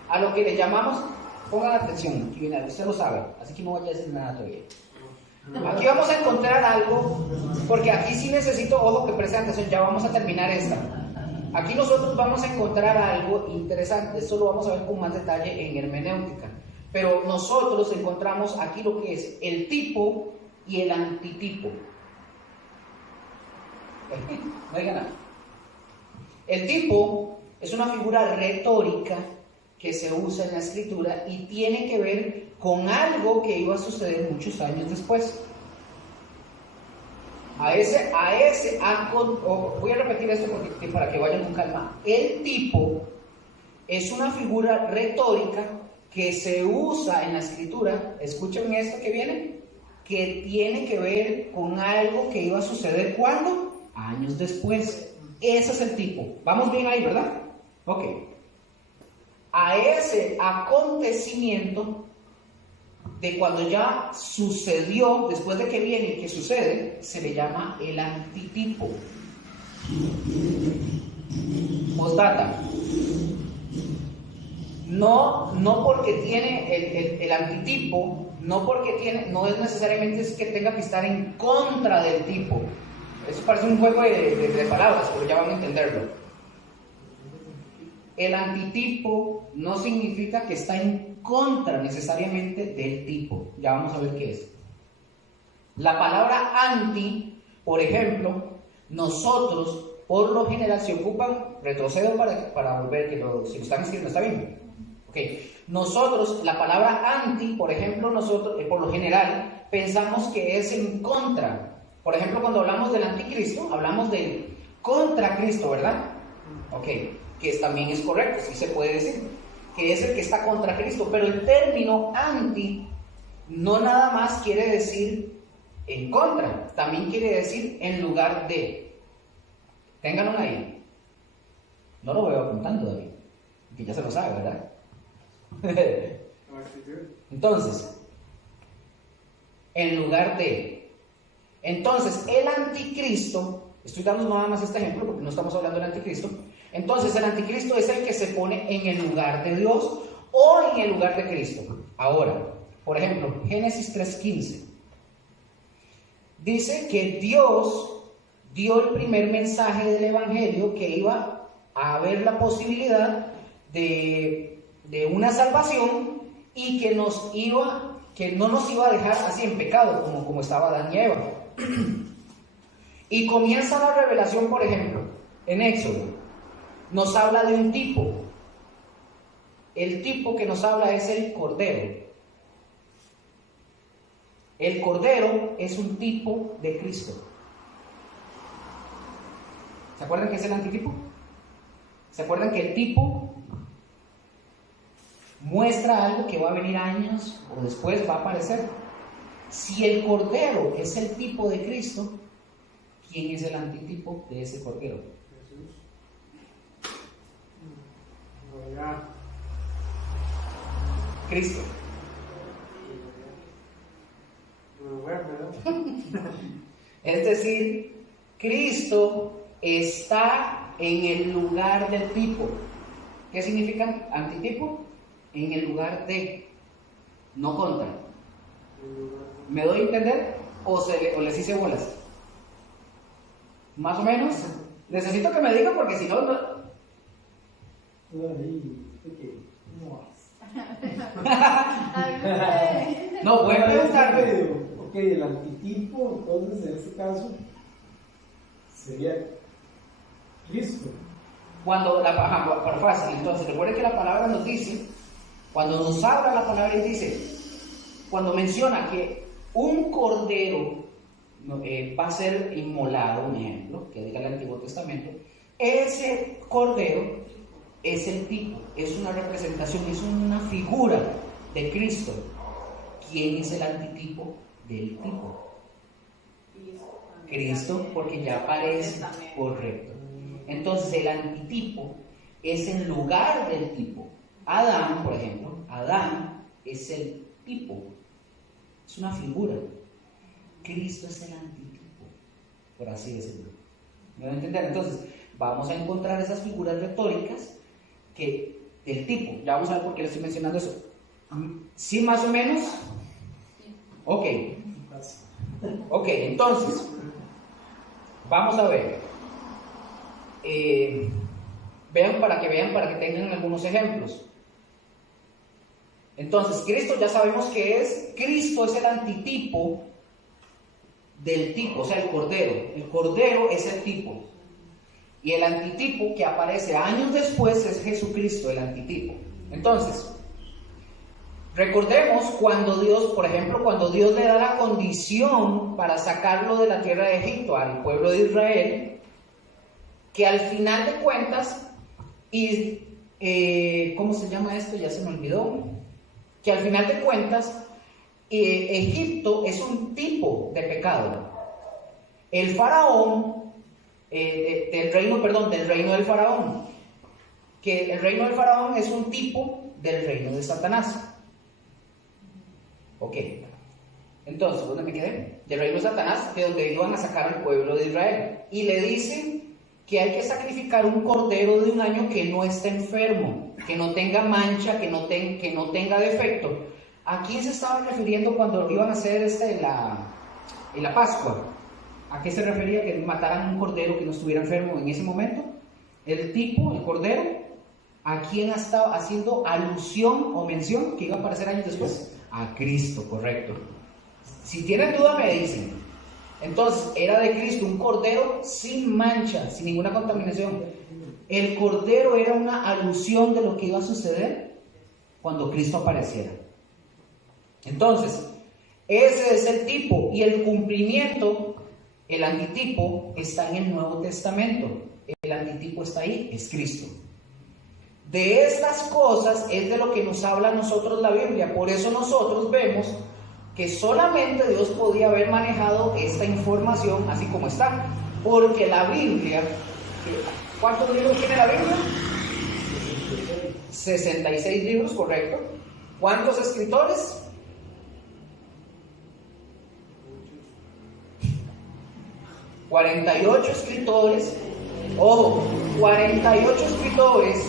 a lo que le llamamos, pongan atención, aquí viene algo, usted lo sabe, así que no voy a decir nada todavía. Aquí vamos a encontrar algo, porque aquí sí necesito, ojo, que presten atención, ya vamos a terminar esta. Aquí nosotros vamos a encontrar algo interesante, esto lo vamos a ver con más detalle en hermenéutica. Pero nosotros encontramos aquí lo que es el tipo y el antitipo. No digan nada. El tipo es una figura retórica que se usa en la escritura y tiene que ver con algo que iba a suceder muchos años después. Voy a repetir esto para que vayan con calma. El tipo es una figura retórica que se usa en la escritura, escuchen esto que viene, que tiene que ver con algo que iba a suceder ¿cuándo? Años después. Ese es el tipo. ¿Vamos bien ahí, verdad? Ok. A ese acontecimiento de cuando ya sucedió, después de que viene y que sucede, se le llama el antitipo. Postdata. No porque tiene el antitipo, no es necesariamente que tenga que estar en contra del tipo. Eso parece un juego de palabras, pero ya van a entenderlo. El antitipo no significa que está en contra necesariamente del tipo. Ya vamos a ver qué es. La palabra anti, por ejemplo, nosotros por lo general se ocupan, retrocedo para volver, si lo están escribiendo, ¿está bien? Ok, nosotros, la palabra anti, por ejemplo, nosotros, por lo general, pensamos que es en contra, Por ejemplo, cuando hablamos del anticristo, hablamos del contra Cristo, ¿verdad? Ok, que también es correcto, sí se puede decir, que es el que está contra Cristo, pero el término anti no nada más quiere decir en contra, también quiere decir en lugar de. Ténganlo ahí. No lo veo apuntando, David, que ya se lo sabe, ¿verdad? Entonces, en lugar de. Entonces, el anticristo, estoy dando nada más este ejemplo porque no estamos hablando del anticristo. Entonces, el anticristo es el que se pone en el lugar de Dios o en el lugar de Cristo. Ahora, por ejemplo, Génesis 3:15 dice que Dios dio el primer mensaje del evangelio, que iba a haber la posibilidad de una salvación y que no nos iba a dejar así en pecado como estaba Adán y Eva. Y comienza la revelación, por ejemplo, en Éxodo. Nos habla de un tipo. El tipo que nos habla es el Cordero. El Cordero es un tipo de Cristo. ¿Se acuerdan que es el antitipo? ¿Se acuerdan que el tipo muestra algo que va a venir años o después va a aparecer? Si el Cordero es el tipo de Cristo, ¿quién es el antitipo de ese Cordero? Jesús. Cristo. Es decir, Cristo está en el lugar del tipo. ¿Qué significa antitipo? En el lugar de, no contra. ¿Me doy a entender? ¿O les hice bolas? ¿Más o menos? Necesito que me digan porque si no... No, pueden preguntarme. Ok, el antitipo, entonces en este caso, sería Cristo. Cuando por fácil, entonces recuerden que la palabra nos dice, cuando nos habla la palabra y dice, cuando menciona que un cordero va a ser inmolado, un ejemplo, que diga el Antiguo Testamento, ese cordero es el tipo, es una representación, es una figura de Cristo. ¿Quién es el antitipo del tipo? Cristo, porque ya aparece, correcto. Entonces el antitipo es en lugar del tipo. Adán, por ejemplo, Adán es el tipo, es una figura. Cristo es el antitipo, por así decirlo. ¿Me van a entender? Entonces vamos a encontrar esas figuras retóricas que del tipo, ya vamos a ver por qué le estoy mencionando eso. ¿Sí, más o menos? Ok, entonces vamos a ver. Vean para que tengan algunos ejemplos. Entonces, Cristo ya sabemos que Cristo es el antitipo del tipo, o sea, el Cordero. El Cordero es el tipo. Y el antitipo que aparece años después es Jesucristo, el antitipo. Entonces, recordemos cuando Dios, por ejemplo, cuando Dios le da la condición para sacarlo de la tierra de Egipto al pueblo de Israel, que al final de cuentas, ¿cómo se llama esto? Ya se me olvidó. Que al final de cuentas, Egipto es un tipo de pecado. El faraón, del reino del faraón. Que el reino del faraón es un tipo del reino de Satanás. Ok. Entonces, ¿dónde me quedé? Del reino de Satanás, de donde iban a sacar al pueblo de Israel. Y le dicen que hay que sacrificar un cordero de un año que no esté enfermo, que no tenga mancha, que no tenga defecto. ¿A quién se estaban refiriendo cuando iban a hacer la Pascua? ¿A qué se refería que mataran un cordero que no estuviera enfermo en ese momento? El tipo, el cordero, ¿a quién estaba haciendo alusión o mención que iba a aparecer años después? A Cristo, correcto. Si tienen duda me dicen. Entonces, era de Cristo un cordero sin mancha, sin ninguna contaminación. El cordero era una alusión de lo que iba a suceder cuando Cristo apareciera. Entonces, ese es el tipo y el cumplimiento El antitipo está en el Nuevo Testamento. El antitipo está ahí, es Cristo. De estas cosas es de lo que nos habla a nosotros la Biblia. Por eso nosotros vemos que solamente Dios podía haber manejado esta información así como está. Porque la Biblia, ¿cuántos libros tiene la Biblia? 66 libros, correcto. ¿Cuántos escritores? 48 escritores. Ojo, 48 escritores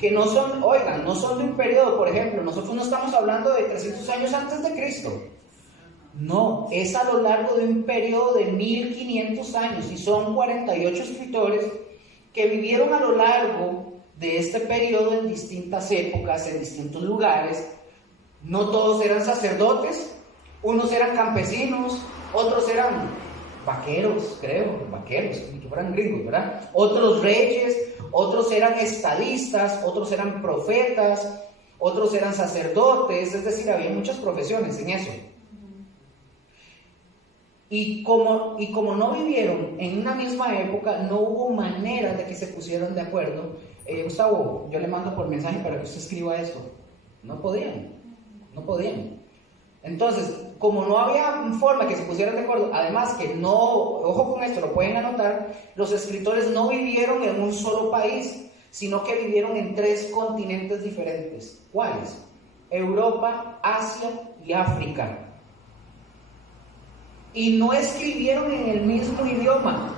que no son, oigan, no son de un periodo, por ejemplo, nosotros no estamos hablando de 300 años antes de Cristo. No, es a lo largo de un periodo de 1500 años y son 48 escritores que vivieron a lo largo de este periodo en distintas épocas, en distintos lugares. No todos eran sacerdotes, unos eran campesinos, otros eran vaqueros, creo, vaqueros, que fueran gringos, ¿verdad? Otros reyes, otros eran estadistas, otros eran profetas, otros eran sacerdotes, es decir, había muchas profesiones en eso. Y como no vivieron en una misma época, no hubo manera de que se pusieran de acuerdo. Gustavo, yo le mando por mensaje para que usted escriba esto. No podían. Entonces, como no había forma que se pusieran de acuerdo, además que no, ojo con esto, lo pueden anotar, los escritores no vivieron en un solo país, sino que vivieron en 3 continentes diferentes. ¿Cuáles? Europa, Asia y África. Y no escribieron en el mismo idioma,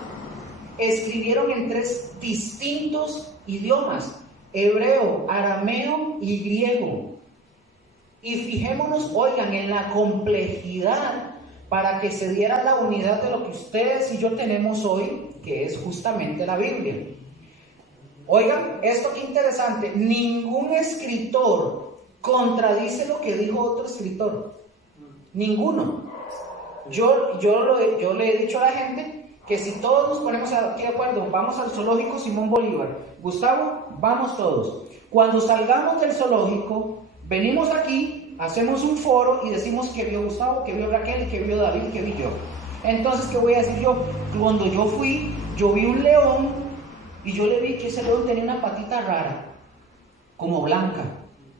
escribieron en 3 distintos idiomas: hebreo, arameo y griego. Y fijémonos, oigan, en la complejidad para que se diera la unidad de lo que ustedes y yo tenemos hoy, que es justamente la Biblia. Oigan, esto qué interesante, ningún escritor contradice lo que dijo otro escritor, ninguno. Yo le he dicho a la gente que si todos nos ponemos aquí de acuerdo, vamos al zoológico Simón Bolívar, Gustavo, vamos todos. Cuando salgamos del zoológico, venimos aquí, hacemos un foro y decimos que vio Gustavo, que vio Raquel, que vio David, que vi yo. Entonces, ¿qué voy a decir yo? Cuando yo fui, yo vi un león y yo le vi que ese león tenía una patita rara, como blanca.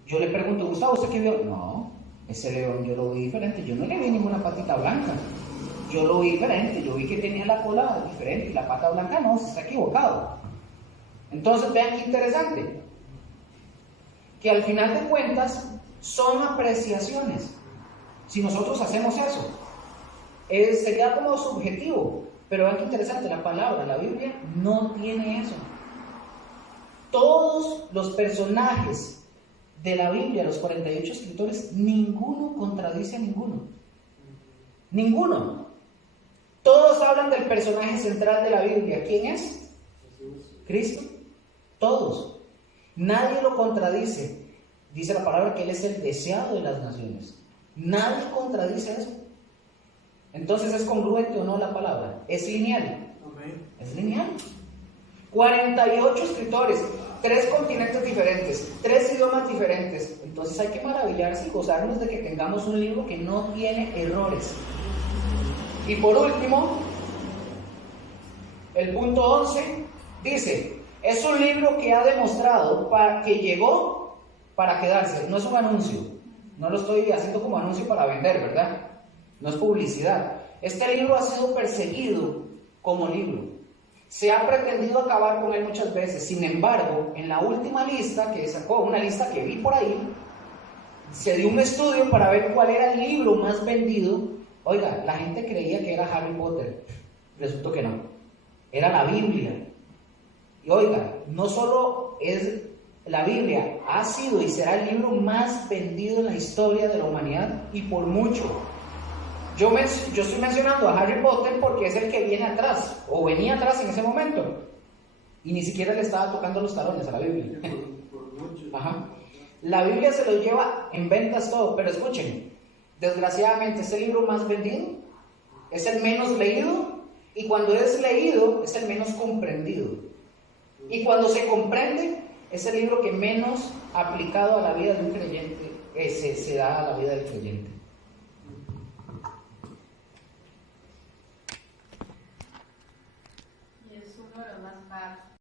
Yo le pregunto, Gustavo, ¿usted qué vio? No, ese león yo lo vi diferente, yo no le vi ninguna patita blanca. Yo lo vi diferente, yo vi que tenía la cola diferente y la pata blanca no, se está equivocado. Entonces, vean qué interesante. Que al final de cuentas son apreciaciones. Si nosotros hacemos eso, sería como subjetivo, pero vean qué interesante, la palabra, la Biblia no tiene eso. Todos los personajes de la Biblia, los 48 escritores, ninguno contradice a ninguno. Ninguno. Todos hablan del personaje central de la Biblia. ¿Quién es? Cristo. Todos. Nadie lo contradice. Dice la palabra que Él es el deseado de las naciones. Nadie contradice eso. Entonces, ¿es congruente o no la palabra? ¿Es lineal? Es lineal. 48 escritores, 3 continentes diferentes, 3 idiomas diferentes. Entonces hay que maravillarse y gozarnos de que tengamos un libro que no tiene errores. Y por último, el punto 11 dice: es un libro que ha demostrado que llegó para quedarse. No es un anuncio, no lo estoy haciendo como anuncio para vender, ¿verdad? No es publicidad. Este libro ha sido perseguido como libro. Se ha pretendido acabar con él muchas veces. Sin embargo, en la última lista que sacó, una lista que vi por ahí, se dio un estudio para ver cuál era el libro más vendido. Oiga, la gente creía que era Harry Potter. Resultó que no. Era la Biblia. Y oiga, no solo es la Biblia, ha sido y será el libro más vendido en la historia de la humanidad, y por mucho. Yo estoy mencionando a Harry Potter porque es el que viene atrás, o venía atrás en ese momento, y ni siquiera le estaba tocando los talones a la Biblia. Ajá. La Biblia se lo lleva en ventas todo, pero escuchen, desgraciadamente es el libro más vendido, es el menos leído, y cuando es leído es el menos comprendido, y cuando se comprende es el libro que menos aplicado a la vida de un creyente se da a la vida del creyente.